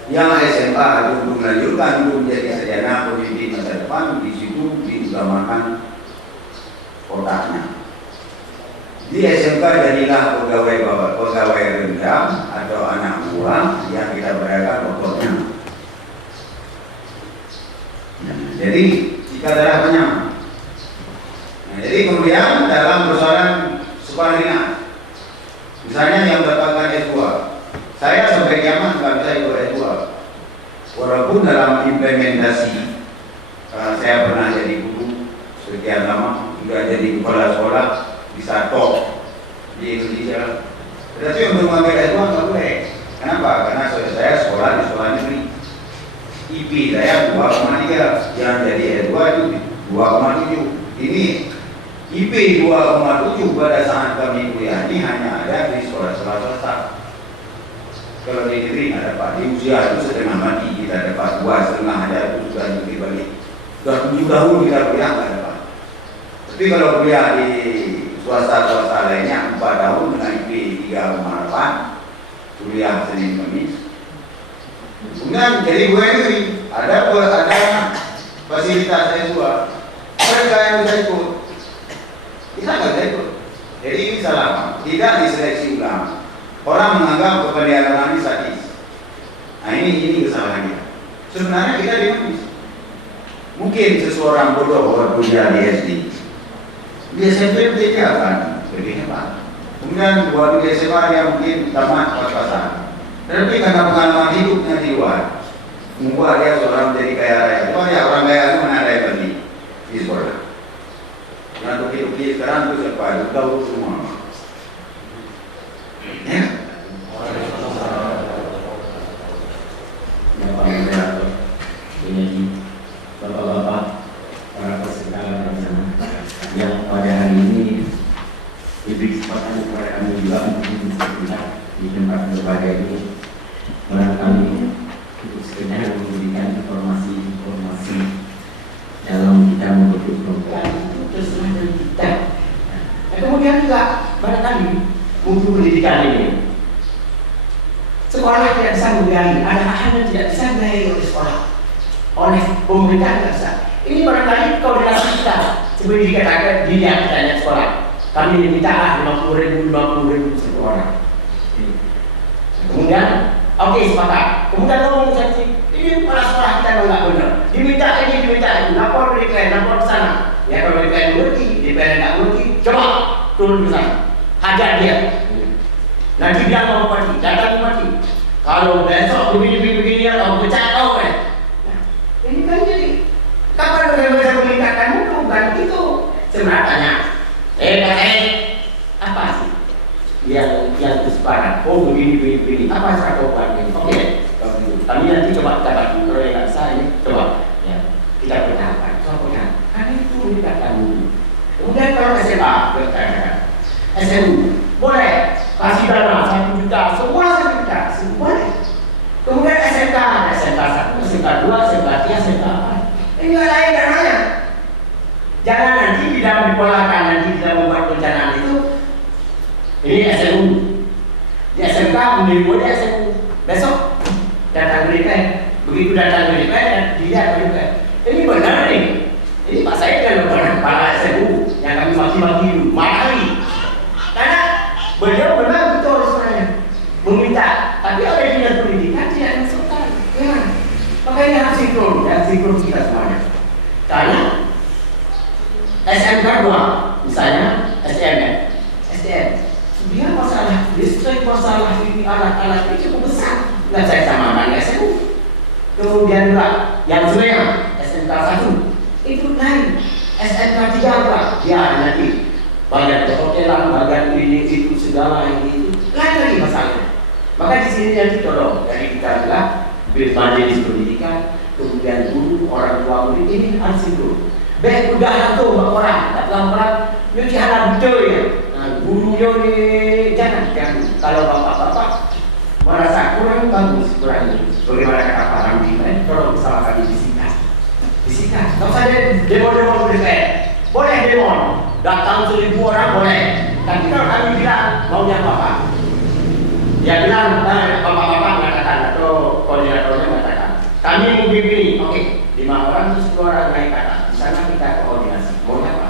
Yang SMA untuk melanjutkan untuk menjadi sarjana pendidik masa depan, di situ diutamakan otaknya. Di SMK jadilah pegawai rendah atau anak buah yang kita berikan otaknya. Jadi jika darahnya. Jadi kemudian dalam persoalan sekolah ringan, misalnya yang mendapatkan S2, saya sampai kiamat nggak bisa ikut S2, walaupun dalam implementasi saya pernah jadi guru sekian lama, juga jadi kepala sekolah bisa top di Indonesia. Tetapi untuk mengambil S2 nggak boleh. Kenapa? Karena saya sekolah di sekolah negeri. IP saya 2,3, yang jadi S2 itu 2,7. Ini IP 2,7 pada saat kami kuliah ini hanya ada di sekolah-sekolah swasta. Kalau di negeri nggak dapat, di usia itu setengah mati kita dapat 2,5 ada itu sudah negeri balik. Sudah 7 tahun kita kuliah nggak dapat. Tapi kalau kuliah di swasta lainnya 4 tahun dengan IP 3,8, kuliah Senin Kamis. Kemudian jadi bukan negeri ada fasilitas S2, mereka yang bisa ikut. Kita nggak bisa ikut. Jadi ini salah, tidak diseleksi ulang. Orang menganggap keperlihatkan ini sadis. Nah ini kesalahannya. Sebenarnya kita dinamis. Mungkin seseorang bodoh waktu dia di SD, di SMP dia akan lebih hebat. Kemudian waktu di SMA dia mungkin tamat pas-pasan. Tapi karena pengalaman hidupnya di luar, membuat dia seorang menjadi kaya raya. Pokoknya orang kaya itu mana ada yang beli di sekolah. Yang hidup sekarang itu siapa? Tahu semua. Ya. Bapak Moderator, penyanyi, bapak-bapak, para peserta bersama yang pada hari ini diberi kesempatan kepada kami juga untuk berbicara di tempat berbagai ini, barangkali untuk sekedar memberikan informasi dalam kita membentuk program terserah dari kita. Nah, kemudian juga barangkali untuk pendidikan ini, sekolah tidak bisa membiayai, ada hal yang tidak bisa dibiayai oleh sekolah, oleh pemerintah tidak bisa. Ini barangkali koordinasi kita seperti dikatakan di atasnya sekolah. Kami minta 50.000 satu orang. Kemudian, oke, sepakat. Kemudian ngomong janji, ini kepala sekolah kita nggak benar. Diminta ini, lapor ke DPR, lapor ke sana. Ya kalau DPR ngerti, DPR nggak ngerti, coba turun ke sana, hajar dia. Nanti bilang mau mati, datang mati. Kalau besok begini atau pecat kau kan. Nah, ini kan jadi kapan bisa meningkatkan mutu kan itu sebenarnya. Apa sih yang keseparan? Oh begini, apa satu buat ini? Oke, kami nanti coba kita bantu. Kalau yang nggak bisa ini coba ya kita bertahapan. Soalnya karena itu meningkatkan mutu. Kemudian kalau SMA berkaitan SMU boleh kasih dana 1 juta, semua 1 juta, semua. Kemudian SMK 1, SMK 2, SMK 3, SMK 4. Ini nggak lain dananya. Jangan nanti di dalam dipolakan, nanti di dalam membuat perencanaan itu ini SMU, di SMK menilai SMU. Besok datang ke DPR, begitu datang ke DPR dan dilihat ke DPR. Ini benar nih. Ini Pak saya kan benar para SMU yang kami maki-maki dulu, marahi. Karena beliau benar betul sebenarnya meminta, tapi oleh dinas pendidikan tidak masukkan. Ya, makanya harus sinkron kita semuanya. masalah ini alat-alat ini cukup besar. Nah saya samakan SMU. Kemudian juga yang Suria SMK 1 itu lain. SMK 3 juga ya nanti bagian perhotelan, bagian ini itu segala ini itu lain lagi masalahnya. Maka di sini nanti tolong dari kita adalah majelis pendidikan, kemudian guru, orang tua murid ini harus itu. Baik udah tuh orang, dalam orang nyuci halal betul ya. Nah, gurunya nih jangan. Kalau bapak-bapak merasa kurang bagus, kurang bagaimana kata Pak Ramli, tolong salah kali disikat. Disikat. Kalau saya demo-demo BPN, boleh demo, datang 1000 orang boleh. Tapi kalau kami bilang maunya apa? Dia bilang bapak-bapak mengatakan atau koordinatornya mengatakan, kami mau begini, oke, 5 orang terus 2 orang naik kata. Di sana kita koordinasi. Maunya apa?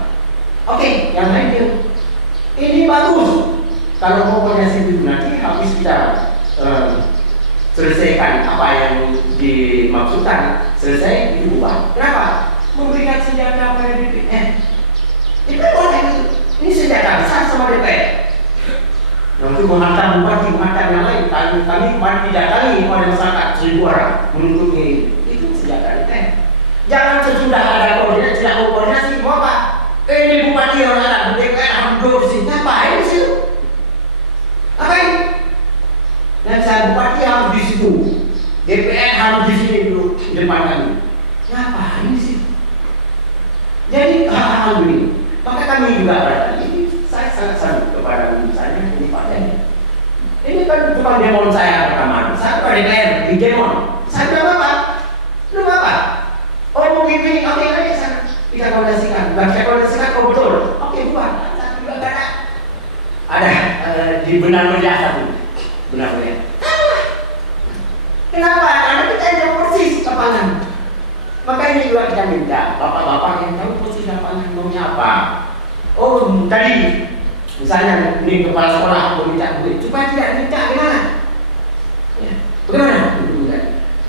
Oke, yang lain dia. Ini bagus. Kalau mau koordinasi itu nanti habis kita selesaikan apa yang dimaksudkan, selesai itu bubar. Kenapa? Memberikan senjata pada DPR. DPR boleh. Ini senjata besar sama DPR. Untuk menghantar bupati, menghantar yang lain. Kami didatangi oleh masyarakat 1000 orang menuntut ini. Itu senjata DPR. Jangan sesudah ada koordinasi, tidak mau koordinasi, mau apa? Ini bupati orang ada DPR hampir di sini. Ngapain sih? Ngapain? Dan saya bupati harus di situ, DPR harus di sini dulu di depan kami. Ngapain sih? Jadi hal-hal ini. Maka kami juga berarti saya sangat salut kepada misalnya ini Pak Den. Ini kan tukang demon saya pertama. Saya pada DPR di demon. Saya bilang apa? Lu apa? Oh mau gini, oke ayo sana kita koordinasikan. Baca koordinasikan, oh betul. Oke buat. Satu juga ada di benar melihat satu. Benar-benar. Kenapa? Karena kita yang persis lapangan. Maka ini juga kita minta bapak-bapak yang tahu persis lapangan maunya apa. Oh tadi misalnya ini kepala sekolah mau minta duit, supaya tidak minta gimana? Ya. Bagaimana?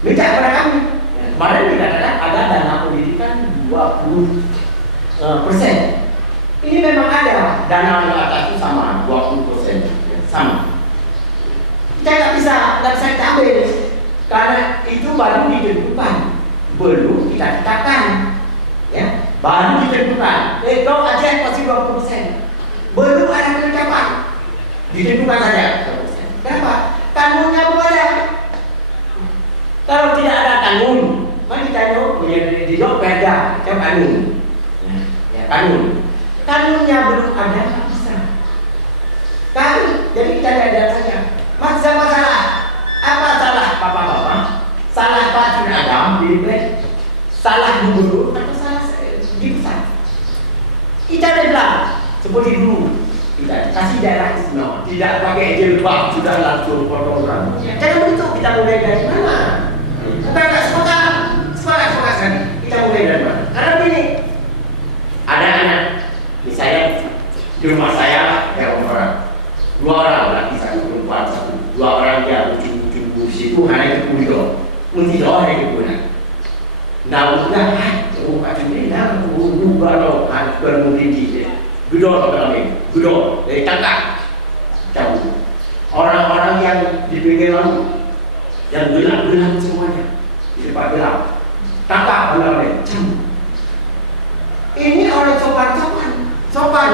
Minta kepada kami. Ya. Kemarin kita ada dana pendidikan 20%. Ini memang ada dana yang atas itu sama 20%, ya, sama. Kita nggak bisa kita ambil karena itu baru ditentukan, belum kita tetapkan, ya, baru ditentukan. Kau Aceh pasti 20%, belum ada penetapan, ditentukan saja 20%. Kenapa? Kanunnya belum ada. Kalau tidak ada kanun, mari kita di perda, coba kanun, ya, kanun. Kanunnya belum ada, tak bisa. Kanun, jadi kita lihat saja. Mas siapa salah? Apa salah bapak-bapak? Salah Pak Cun Adam di DPR? Salah gubernur atau salah di pusat? Kita bilang seperti dulu kita kasih daerah istimewa, tidak pakai jilbab sudah langsung program. Jangan begitu, kita mulai dari mana? Bukan tak semangat sekali. Kita mulai dari mana? Karena begini, ada anak, misalnya di rumah saya ada orang. 2 orang lagi, 1 perempuan, 2 orang dia lucu-lucu situ hanya itu puluh, mesti doa yang guna. Nah udah, Pak Cundri dah ubah loh, harus bermudik gedor kami, gedor dari tangkap, cabut. Orang-orang yang di pinggir laut, yang gelap-gelap semuanya, di tempat gelap, tangkap benar-benar, cabut. Ini orang sopan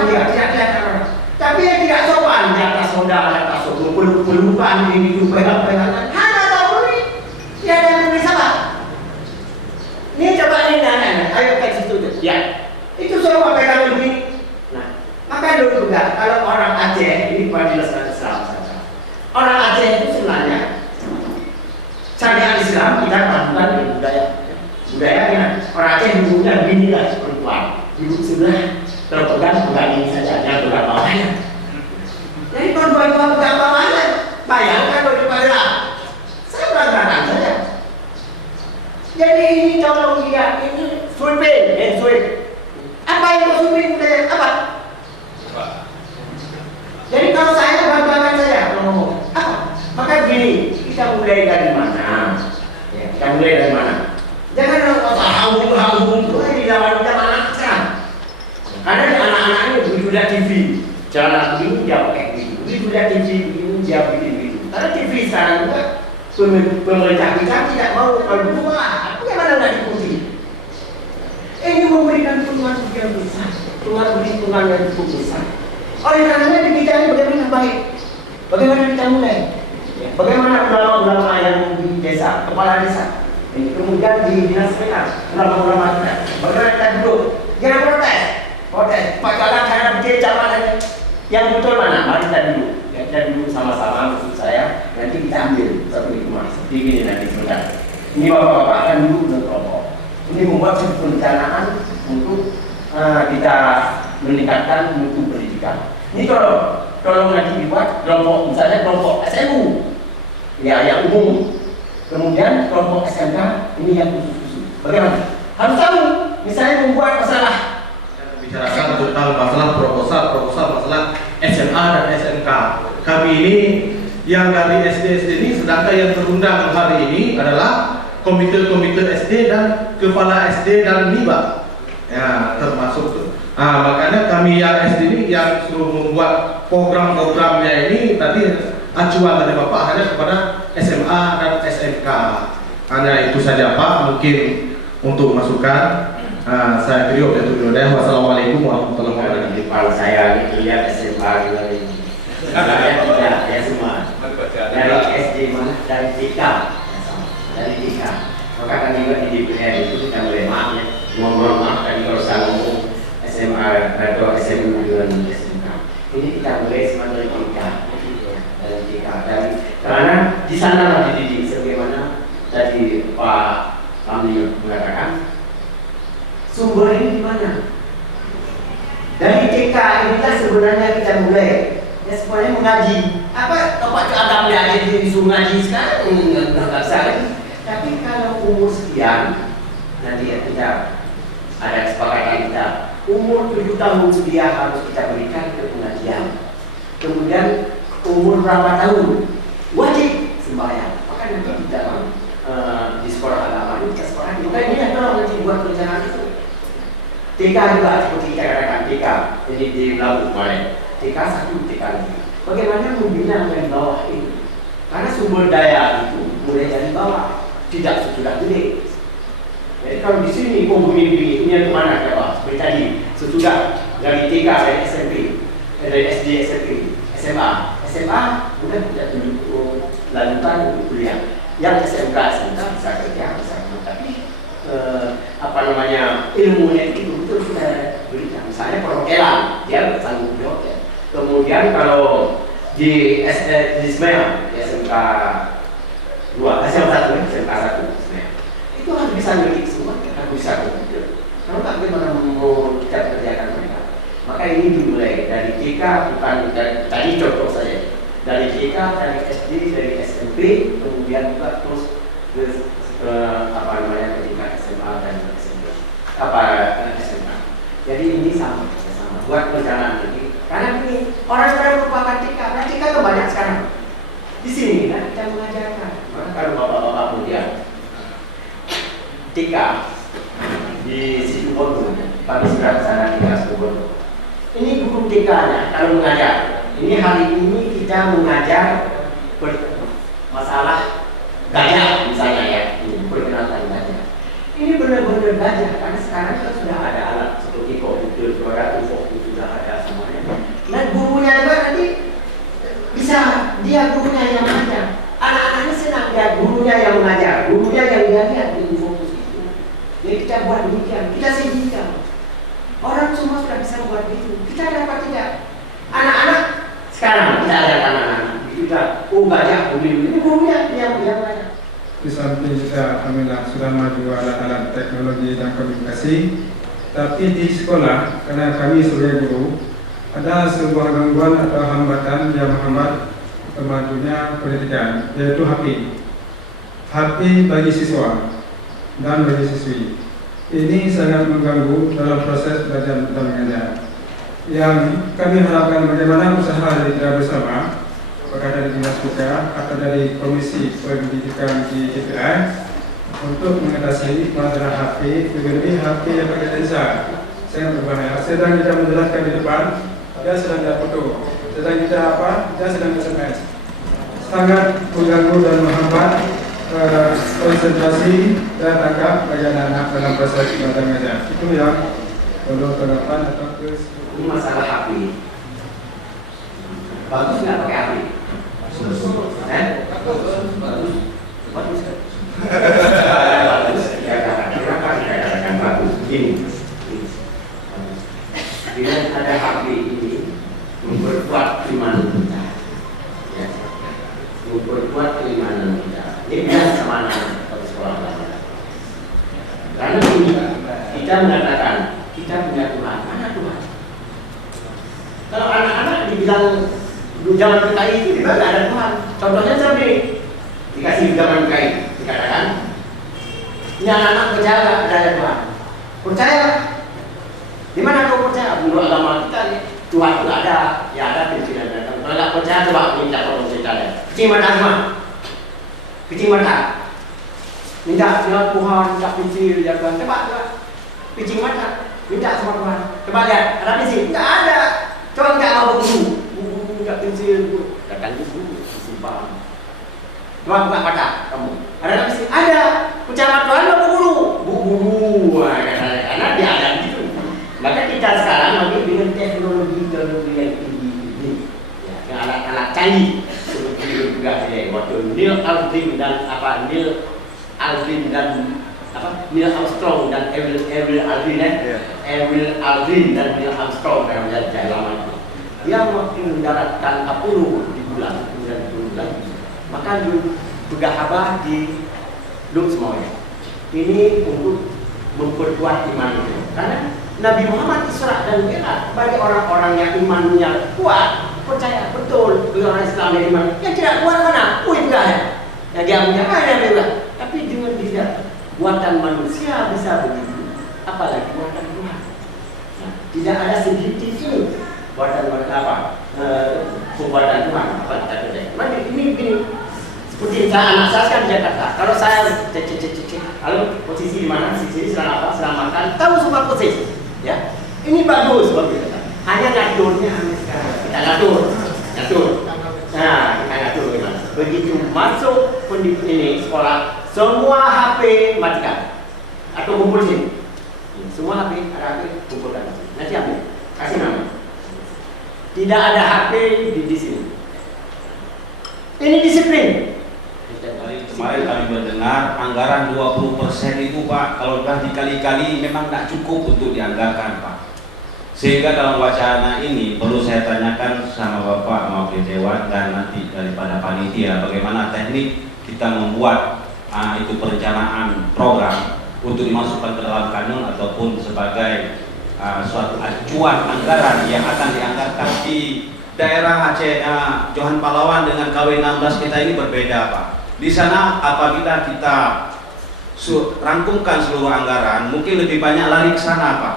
dia, tidak kelihatan orang. Tapi yang tidak sopan di atas modal, di atas pelupaan ini juga pegang-pegangan. Hanya tahu ini, dia ada yang salah. Ini coba ini nanya, ayo ke situ ya. Itu semua pegang begini. Nah, maka dulu juga kalau orang Aceh ini jelaskan Islam saja. Orang Aceh itu sebenarnya syariat Islam kita padukan dengan budayanya. Orang Aceh dulunya begini lah perempuan, duduk sebelah. Terpegang ini saja, yang pegang bawahnya. Jadi perempuan pegang bawahnya, bayangkan bagaimana. Saya berangkat saja. Jadi ini tolong dia, ini sweep. Apa yang sweep apa? Jadi kalau saya berangkat saja ngomong apa? Maka begini, kita mulai dari mana? Ya, kita mulai dari mana? Jangan haus di zaman anak sekarang. Ada anak-anak ini begitu lihat TV, jalan begini dia pakai begitu, begitu lihat TV begini dia begini. Karena TV sekarang juga pemerintah kita tidak mau keluar. Bagaimana nggak dikunci? Ini memberikan pengaruh yang besar, pengaruh yang cukup besar. Oleh karenanya di kita ini bagaimana baik? Bagaimana kita mulai? Bagaimana ulama-ulama yang di desa, kepala desa? Kemudian di dinas pendidikan, ulama-ulama kita. Bagaimana kita duduk? Jangan protes. Pak Jalan cara bikin zaman yang betul mana? Mari kita duduk. Kita duduk sama-sama, maksud saya. Nanti kita ambil satu hikmah. Seperti ini nanti sebentar. Ini bapak-bapak akan duduk dengan kelompok. Ini membuat satu perencanaan untuk kita meningkatkan mutu pendidikan. Ini kalau nanti dibuat kelompok, misalnya kelompok SMU, ya yang umum. Kemudian kelompok SMK ini yang khusus. Bagaimana? Harus tahu. Misalnya membuat masalah. Bicarakan tentang masalah proposal masalah SMA dan SMK. Kami ini yang dari SD ini, sedangkan yang terundang hari ini adalah komite SD dan kepala SD dan MIBA. Ya, termasuk tuh. Makanya kami yang SD ini yang suruh membuat program-programnya ini tadi acuan dari Bapak hanya kepada SMA dan SMK. Hanya itu saja Pak, mungkin untuk masukan. Saya Trio Datuk Yudhaya. Wassalamualaikum warahmatullahi wabarakatuh. Di kepala saya itu lihat SMA juga ini. Saya tidak ya semua. Dari SD mana? Dari TK. Dari TK. Maka kan juga di DPR itu kita mulai maaf ya. Mohon maaf tadi kalau saya ngomong SMA atau SMU dengan SMK. Ini kita mulai semua dari TK. Dari TK. Karena di sana lah dididik sebagaimana tadi Pak Ramli mengatakan. Sumber ini di mana? Dari TK inilah sebenarnya kita mulai. Ya semuanya mengaji. Apa tempat Anda belajar disuruh ngaji sekarang? Enggak salah. Tapi kalau umur sekian, nanti ya kita ada kesepakatan kita. Umur 7 tahun dia harus kita berikan ke pengajian. Kemudian umur berapa tahun? Wajib sembahyang. Maka nanti di dalam di sekolah agama ini kita sekolah. Maka ini adalah nanti buat perencanaan itu. TK juga seperti kita katakan TK ini di Lampung kemarin TK 1, TK 2. Bagaimana membina dari bawah ini? Karena sumber daya itu mulai dari bawah, tidak sesudah gede. Jadi kalau di sini begini ini yang kemana ke bawah? Seperti tadi sesudah dari TK, dari SMP, dari SD, SMP, SMA bukan tidak tunjuk lanjutan untuk kuliah. Yang SMK bisa kerja, bisa tapi apa namanya ilmunya itu betul sudah berikan. Misalnya perhotelan dia bersanggup di hotel. Kemudian kalau di SMK di SMK 2, SMK 1, SMK 1 itu harus bisa ngerti semua, harus bisa komputer. Kalau tak bagaimana mau kita kerjakan mereka. Maka ini dimulai dari TK, bukan dari tadi contoh saja. Dari TK, dari SD, dari SMP, kemudian juga terus apa namanya ketika SMA dan SMP SMA. Jadi ini sama buat perencanaan ini. Karena ini orang merupakan TK, nah TK itu banyak sekarang. Di sini kan kita mengajarkan. Maka kalau bapak-bapak muda TK di situ Bondo, kami sudah sana di Bondo. Ini guru TK-nya kalau mengajar. Ini hari ini kita mengajar masalah gajah misalnya ya, perkenalkan gajah. Ini benar-benar gajah karena sekarang kan sudah ada alat seperti komputer, suara, info sudah ada semuanya. Nah gurunya juga nanti bisa dia gurunya yang mengajar. Anak-anaknya senang dia gurunya yang mengajar, gurunya yang lihat di info itu. Jadi kita buat demikian, kita sediakan. Orang semua sudah bisa buat itu. Kita dapat tidak? Anak-anak sekarang kita ada anak-anak. Kita gajah ini gurunya yang banyak. Di samping kita alhamdulillah sudah maju alat-alat teknologi dan komunikasi, tapi di sekolah karena kami sebagai guru ada sebuah gangguan atau hambatan yang menghambat kemajunya pendidikan, yaitu HP bagi siswa dan bagi siswi. Ini sangat mengganggu dalam proses belajar dan mengajar. Yang kami harapkan bagaimana usaha dari kita bersama, apakah dari Dinas PK atau dari Komisi Pendidikan di DPR untuk mengatasi masalah HP, lebih HP yang pakai lensa sangat berbahaya. Sedang kita menjelaskan di depan, dia sedang ada foto. Sedang kita dia sedang SMS. sangat mengganggu dan menghambat konsentrasi dan tangkap bagi anak-anak dalam proses belajar mengajar. Itu yang perlu tanggapan atau Ini masalah HP. Bagus nggak pakai HP? Bagus. Bagus. Ya, kenapa dikatakan bagus? Begini. Dengan ada HP ini memperkuat keimanan kita. Ya. Memperkuat keimanan kita. Ini biasa sama anak pada sekolah belajar. Karena ini kita mengatakan kita punya Tuhan. Mana Tuhan? Kalau anak-anak dibilang zaman PKI itu juga tidak ada Tuhan. Contohnya seperti dikasih zaman PKI dikatakan ini anak-anak percaya tidak ada Tuhan. Percaya? Di mana kau percaya? Menurut agama kita Tuhan itu ada, ya ada pimpinan datang. Kalau tidak percaya coba minta tolong cerita dia. Kecil mata semua. Kecil mata. Minta ya Tuhan, minta pincil ya Tuhan. Coba. Kecil mata. Minta sama Tuhan. Coba lihat, ada pincil? Tidak ada. Coba minta mau buku. Minta pincil. Datang buku, disimpan. Coba buka mata kamu. Ada pincil? Ada. Percaya sama Tuhan mau buku. Buku. Karena dia ada gitu. Maka kita sekarang lagi dengan teknologi yang tinggi ini, ya, dengan alat-alat canggih seperti juga waktu Neil Armstrong dan Neil Armstrong dan Avril Aldrin dan Neil Armstrong karena menjadi lama itu. Dia waktu mendaratkan Apollo di bulan, kemudian turun lagi. Maka bergahabah di semuanya. Ini untuk memperkuat iman itu. Karena Nabi Muhammad Isra dan Mi'raj bagi orang-orang yang imannya kuat, percaya betul bagi orang Islam yang iman. Yang tidak kuat mana? Enggak ya. Yang dia punya ada juga. Tapi dengan tidak buatan manusia bisa begitu, apalagi buatan Tuhan. Nah, tidak ada sedikit ini buatan apa? Pembuatan Tuhan. Apa kita kerjain? Ini begini. Seperti anak saya sekarang di Jakarta. Kalau saya lalu posisi di mana? Sisi sedang apa? Sedang makan. Tahu semua posisi. Ya, ini bagus. Hanya ngaturnya sekarang. Kita ngatur. Nah, kita ngatur gimana? Begitu masuk pendidik ini sekolah, semua HP matikan atau kumpulin. Semua HP ada HP kumpulkan. Nanti ambil. Kasih nama. Tidak ada HP di sini. Ini disiplin. Kemarin kami mendengar anggaran 20% itu Pak, kalau sudah dikali-kali memang tidak cukup untuk dianggarkan Pak. Sehingga dalam wacana ini perlu saya tanyakan sama Bapak maupun Dewan dan nanti daripada panitia bagaimana teknik kita membuat itu perencanaan program untuk dimasukkan ke dalam kanun ataupun sebagai suatu acuan anggaran yang akan dianggarkan di daerah Aceh Johan Pahlawan dengan KW 16 kita ini berbeda Pak. Di sana apabila kita rangkumkan seluruh anggaran, mungkin lebih banyak lari ke sana Pak.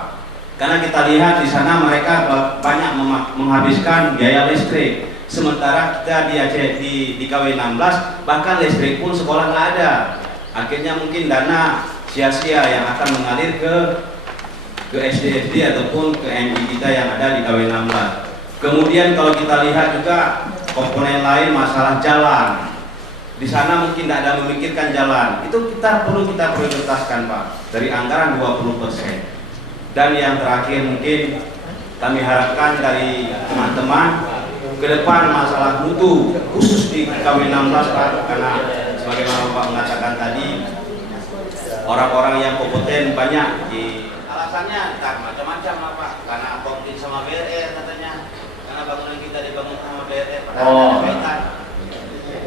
Karena kita lihat di sana mereka banyak menghabiskan biaya listrik. Sementara kita di Aceh di KW 16 bahkan listrik pun sekolah nggak ada. Akhirnya mungkin dana sia-sia yang akan mengalir ke SD ataupun ke MI kita yang ada di KW 16. Kemudian kalau kita lihat juga komponen lain masalah jalan. Di sana mungkin tidak ada memikirkan jalan. Itu perlu kita prioritaskan Pak dari anggaran 20%. Dan yang terakhir mungkin kami harapkan dari teman-teman ke depan masalah mutu khusus di KW 16 Pak, karena sebagaimana Bapak mengatakan tadi orang-orang yang kompeten banyak di alasannya entah macam-macam lah Pak, karena konflik sama BRR katanya, karena bangunan kita dibangun sama BRR padahal ada kaitan.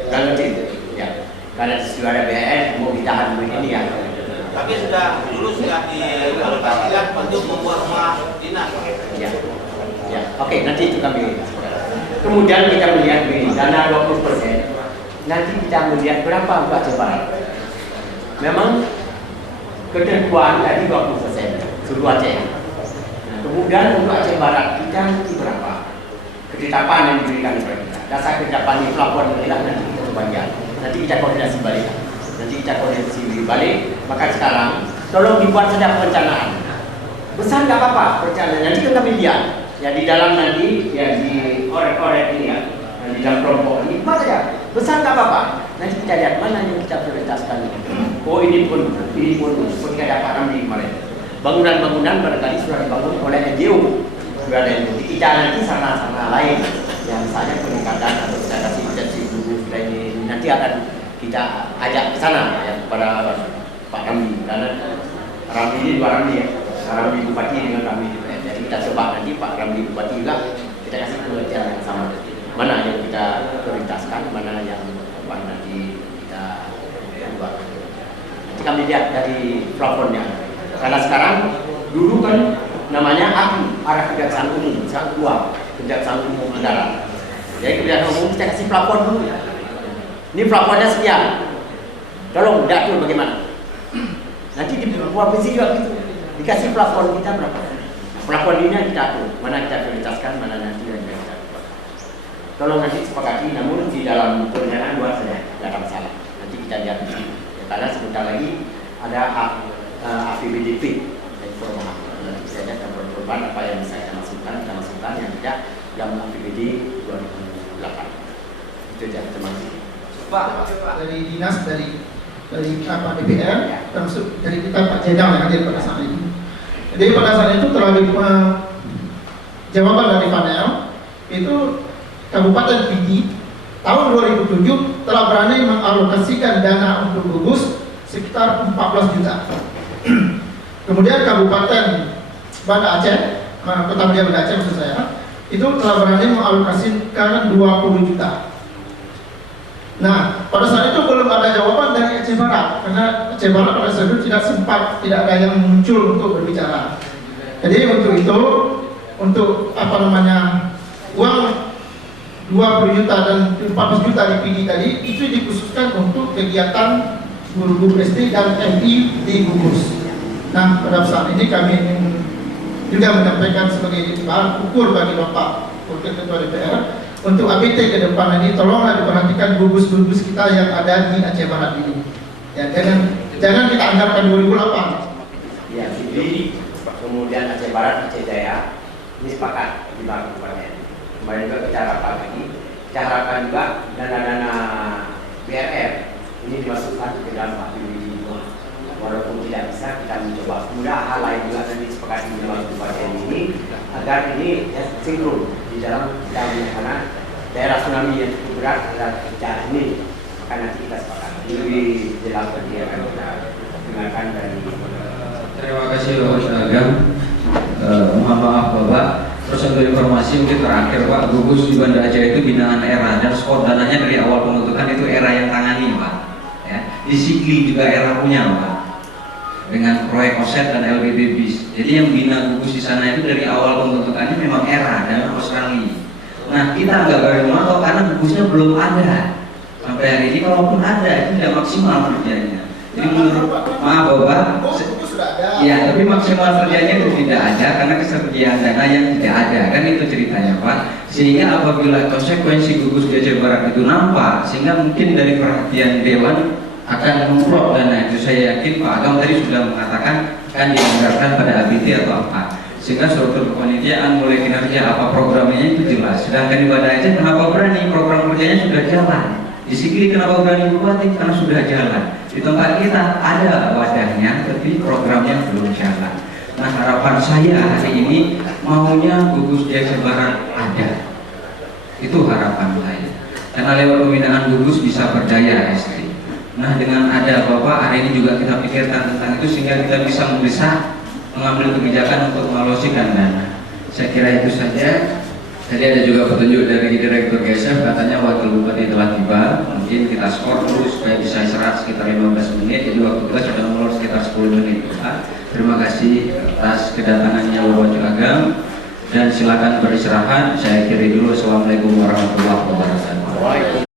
Kalau itu ya, karena sudah ada BRR mau ditahan begini ya. Tapi dulu sudah dialokasikan untuk membuat rumah dinas. Ya. Ya. Oke, nanti itu kami. Kemudian kita melihat begini, dana 20%. Nanti kita melihat berapa untuk Aceh Barat. Memang ketentuan tadi 20% seluruh Aceh. Nah, kemudian untuk Aceh Barat kita nanti berapa? Ketetapan yang diberikan kepada kita. Dasar ketetapan ini pelaporan kita nanti kita coba lihat. Nanti kita koordinasi balik. Maka sekarang tolong dibuat saja perencanaan. Besar nggak apa-apa perencanaan. Nanti kita lihat ya di dalam nanti ya di orek-orek ini ya, di dalam kelompok ini buat saja. Besar nggak apa-apa. Nanti kita lihat mana yang kita prioritaskan. Oh ini pun seperti kayak Pak Ramli kemarin. Bangunan-bangunan barangkali sudah dibangun oleh NGO. Sudah ada yang kita nanti sama-sama lain yang misalnya peningkatan atau kita kasih potensi dulu ini nanti akan kita ajak ke sana ya kepada Pak Ramli. Karena Ramli ini dua Ramli ya. Ramli Bupati dengan Ramli DPR. Jadi kita coba nanti Pak Ramli Bupati juga kita kasih pengertian yang sama. Mana yang kita prioritaskan, mana yang nanti kita buat. Nanti kami lihat dari plafonnya. Karena sekarang dulu kan namanya AKU, arah kejaksaan umum, sekarang dua kejaksaan umum negara. Jadi kejaksaan umum kita kasih plafon dulu. Ini plafonnya sekian. Tolong diatur bagaimana. Nanti di provinsi juga gitu. Dikasih plafon kita berapa? Plafon ini yang kita atur, mana kita prioritaskan, mana nanti yang kita buat. Tolong nanti sepakati, namun di dalam perencanaan luar saja, tidak ada masalah. Nanti kita lihat di sini. Ya, karena sebentar lagi ada APBDP dan formal. Nanti kita lihat perubahan apa yang bisa kita masukkan yang tidak dalam APBD 2008. Itu saja, terima kasih. Pak, dari dinas dari apa DPR, termasuk dari kita Pak Jedang yang hadir pada saat ini. Jadi pada saat itu telah jawaban dari panel itu Kabupaten Pidi tahun 2007 telah berani mengalokasikan dana untuk gugus sekitar 14 juta. Kemudian Kabupaten Banda Aceh, Kota Mulia Banda Aceh maksud saya, itu telah berani mengalokasikan 20 juta. Nah, pada saat itu belum ada jawaban dari Aceh Barat, karena Aceh Barat pada saat itu tidak ada yang muncul untuk berbicara. Jadi untuk itu, untuk uang 20 juta dan 14 juta di PD tadi itu dikhususkan untuk kegiatan guru-guru SD dan MI di gugus. Nah, pada saat ini kami ingin juga menyampaikan sebagai bahan ukur bagi Bapak Wakil Ketua DPR untuk ABT ke depan ini, tolonglah diperhatikan gugus-gugus kita yang ada di Aceh Barat ini. Ya, jangan kita anggarkan 2008. Ya, jadi kemudian Aceh Barat, Aceh Jaya ini sepakat di bawah kabupaten. Kemarin juga kita rapat lagi. Kita harapkan juga dana-dana BRR ini dimasukkan ke dalam APBD. Walaupun tidak bisa, kita mencoba. Kemudian hal lain juga nanti disepakati di bawah kabupaten ini agar ini ya, sinkron di dalam karena daerah tsunami yang cukup berat adalah kerja ini. Maka nanti kita sepakat. Ini lebih jelas lagi akan kita dengarkan dari. Terima kasih Bapak Seragam. Mohon maaf Bapak. Terus untuk informasi mungkin terakhir Pak, gugus di Banda Aceh itu binaan ERA dan skor dananya dari awal pembentukan itu ERA yang tangani Pak. Ya. Di Sigli juga ERA punya Pak. Dengan proyek OSET dan LBB BIS. Jadi yang bina gugus di sana itu dari awal pembentukannya memang ERA dan Australia. Nah kita nggak berani memantau karena gugusnya belum ada sampai hari ini. Kalaupun ada itu tidak maksimal kerjanya. Jadi menurut maaf Bapak, ya tapi maksimal kerjanya itu tidak ada karena ketersediaan dana yang tidak ada kan itu ceritanya Pak. Sehingga apabila konsekuensi gugus di Aceh Barat itu nampak, sehingga mungkin dari perhatian Dewan akan memprok dana itu. Saya yakin Pak Agam tadi sudah mengatakan akan dianggarkan pada ABT atau apa, sehingga struktur kepanitiaan mulai kinerja apa programnya itu jelas. Sedangkan di Banda Aceh kenapa berani, program kerjanya sudah jalan. Di Sigli kenapa berani bupati, karena sudah jalan. Di tempat kita ada wadahnya tapi programnya belum jalan. Nah harapan saya hari ini maunya gugus di Aceh Barat ada, itu harapan saya, karena lewat pembinaan gugus bisa berdaya SD. Nah dengan ada Bapak hari ini juga kita pikirkan tentang itu sehingga kita bisa mengambil kebijakan untuk mengalokasikan dana. Saya kira itu saja. Tadi ada juga petunjuk dari Direktur GSF, katanya Wakil Bupati telah tiba. Mungkin kita skor dulu supaya bisa istirahat sekitar 15 menit. Jadi waktu kita sudah molor sekitar 10 menit Pak. Terima kasih atas kedatangannya Bapak Agam dan silakan beristirahat. Saya akhiri dulu. Assalamualaikum warahmatullahi wabarakatuh.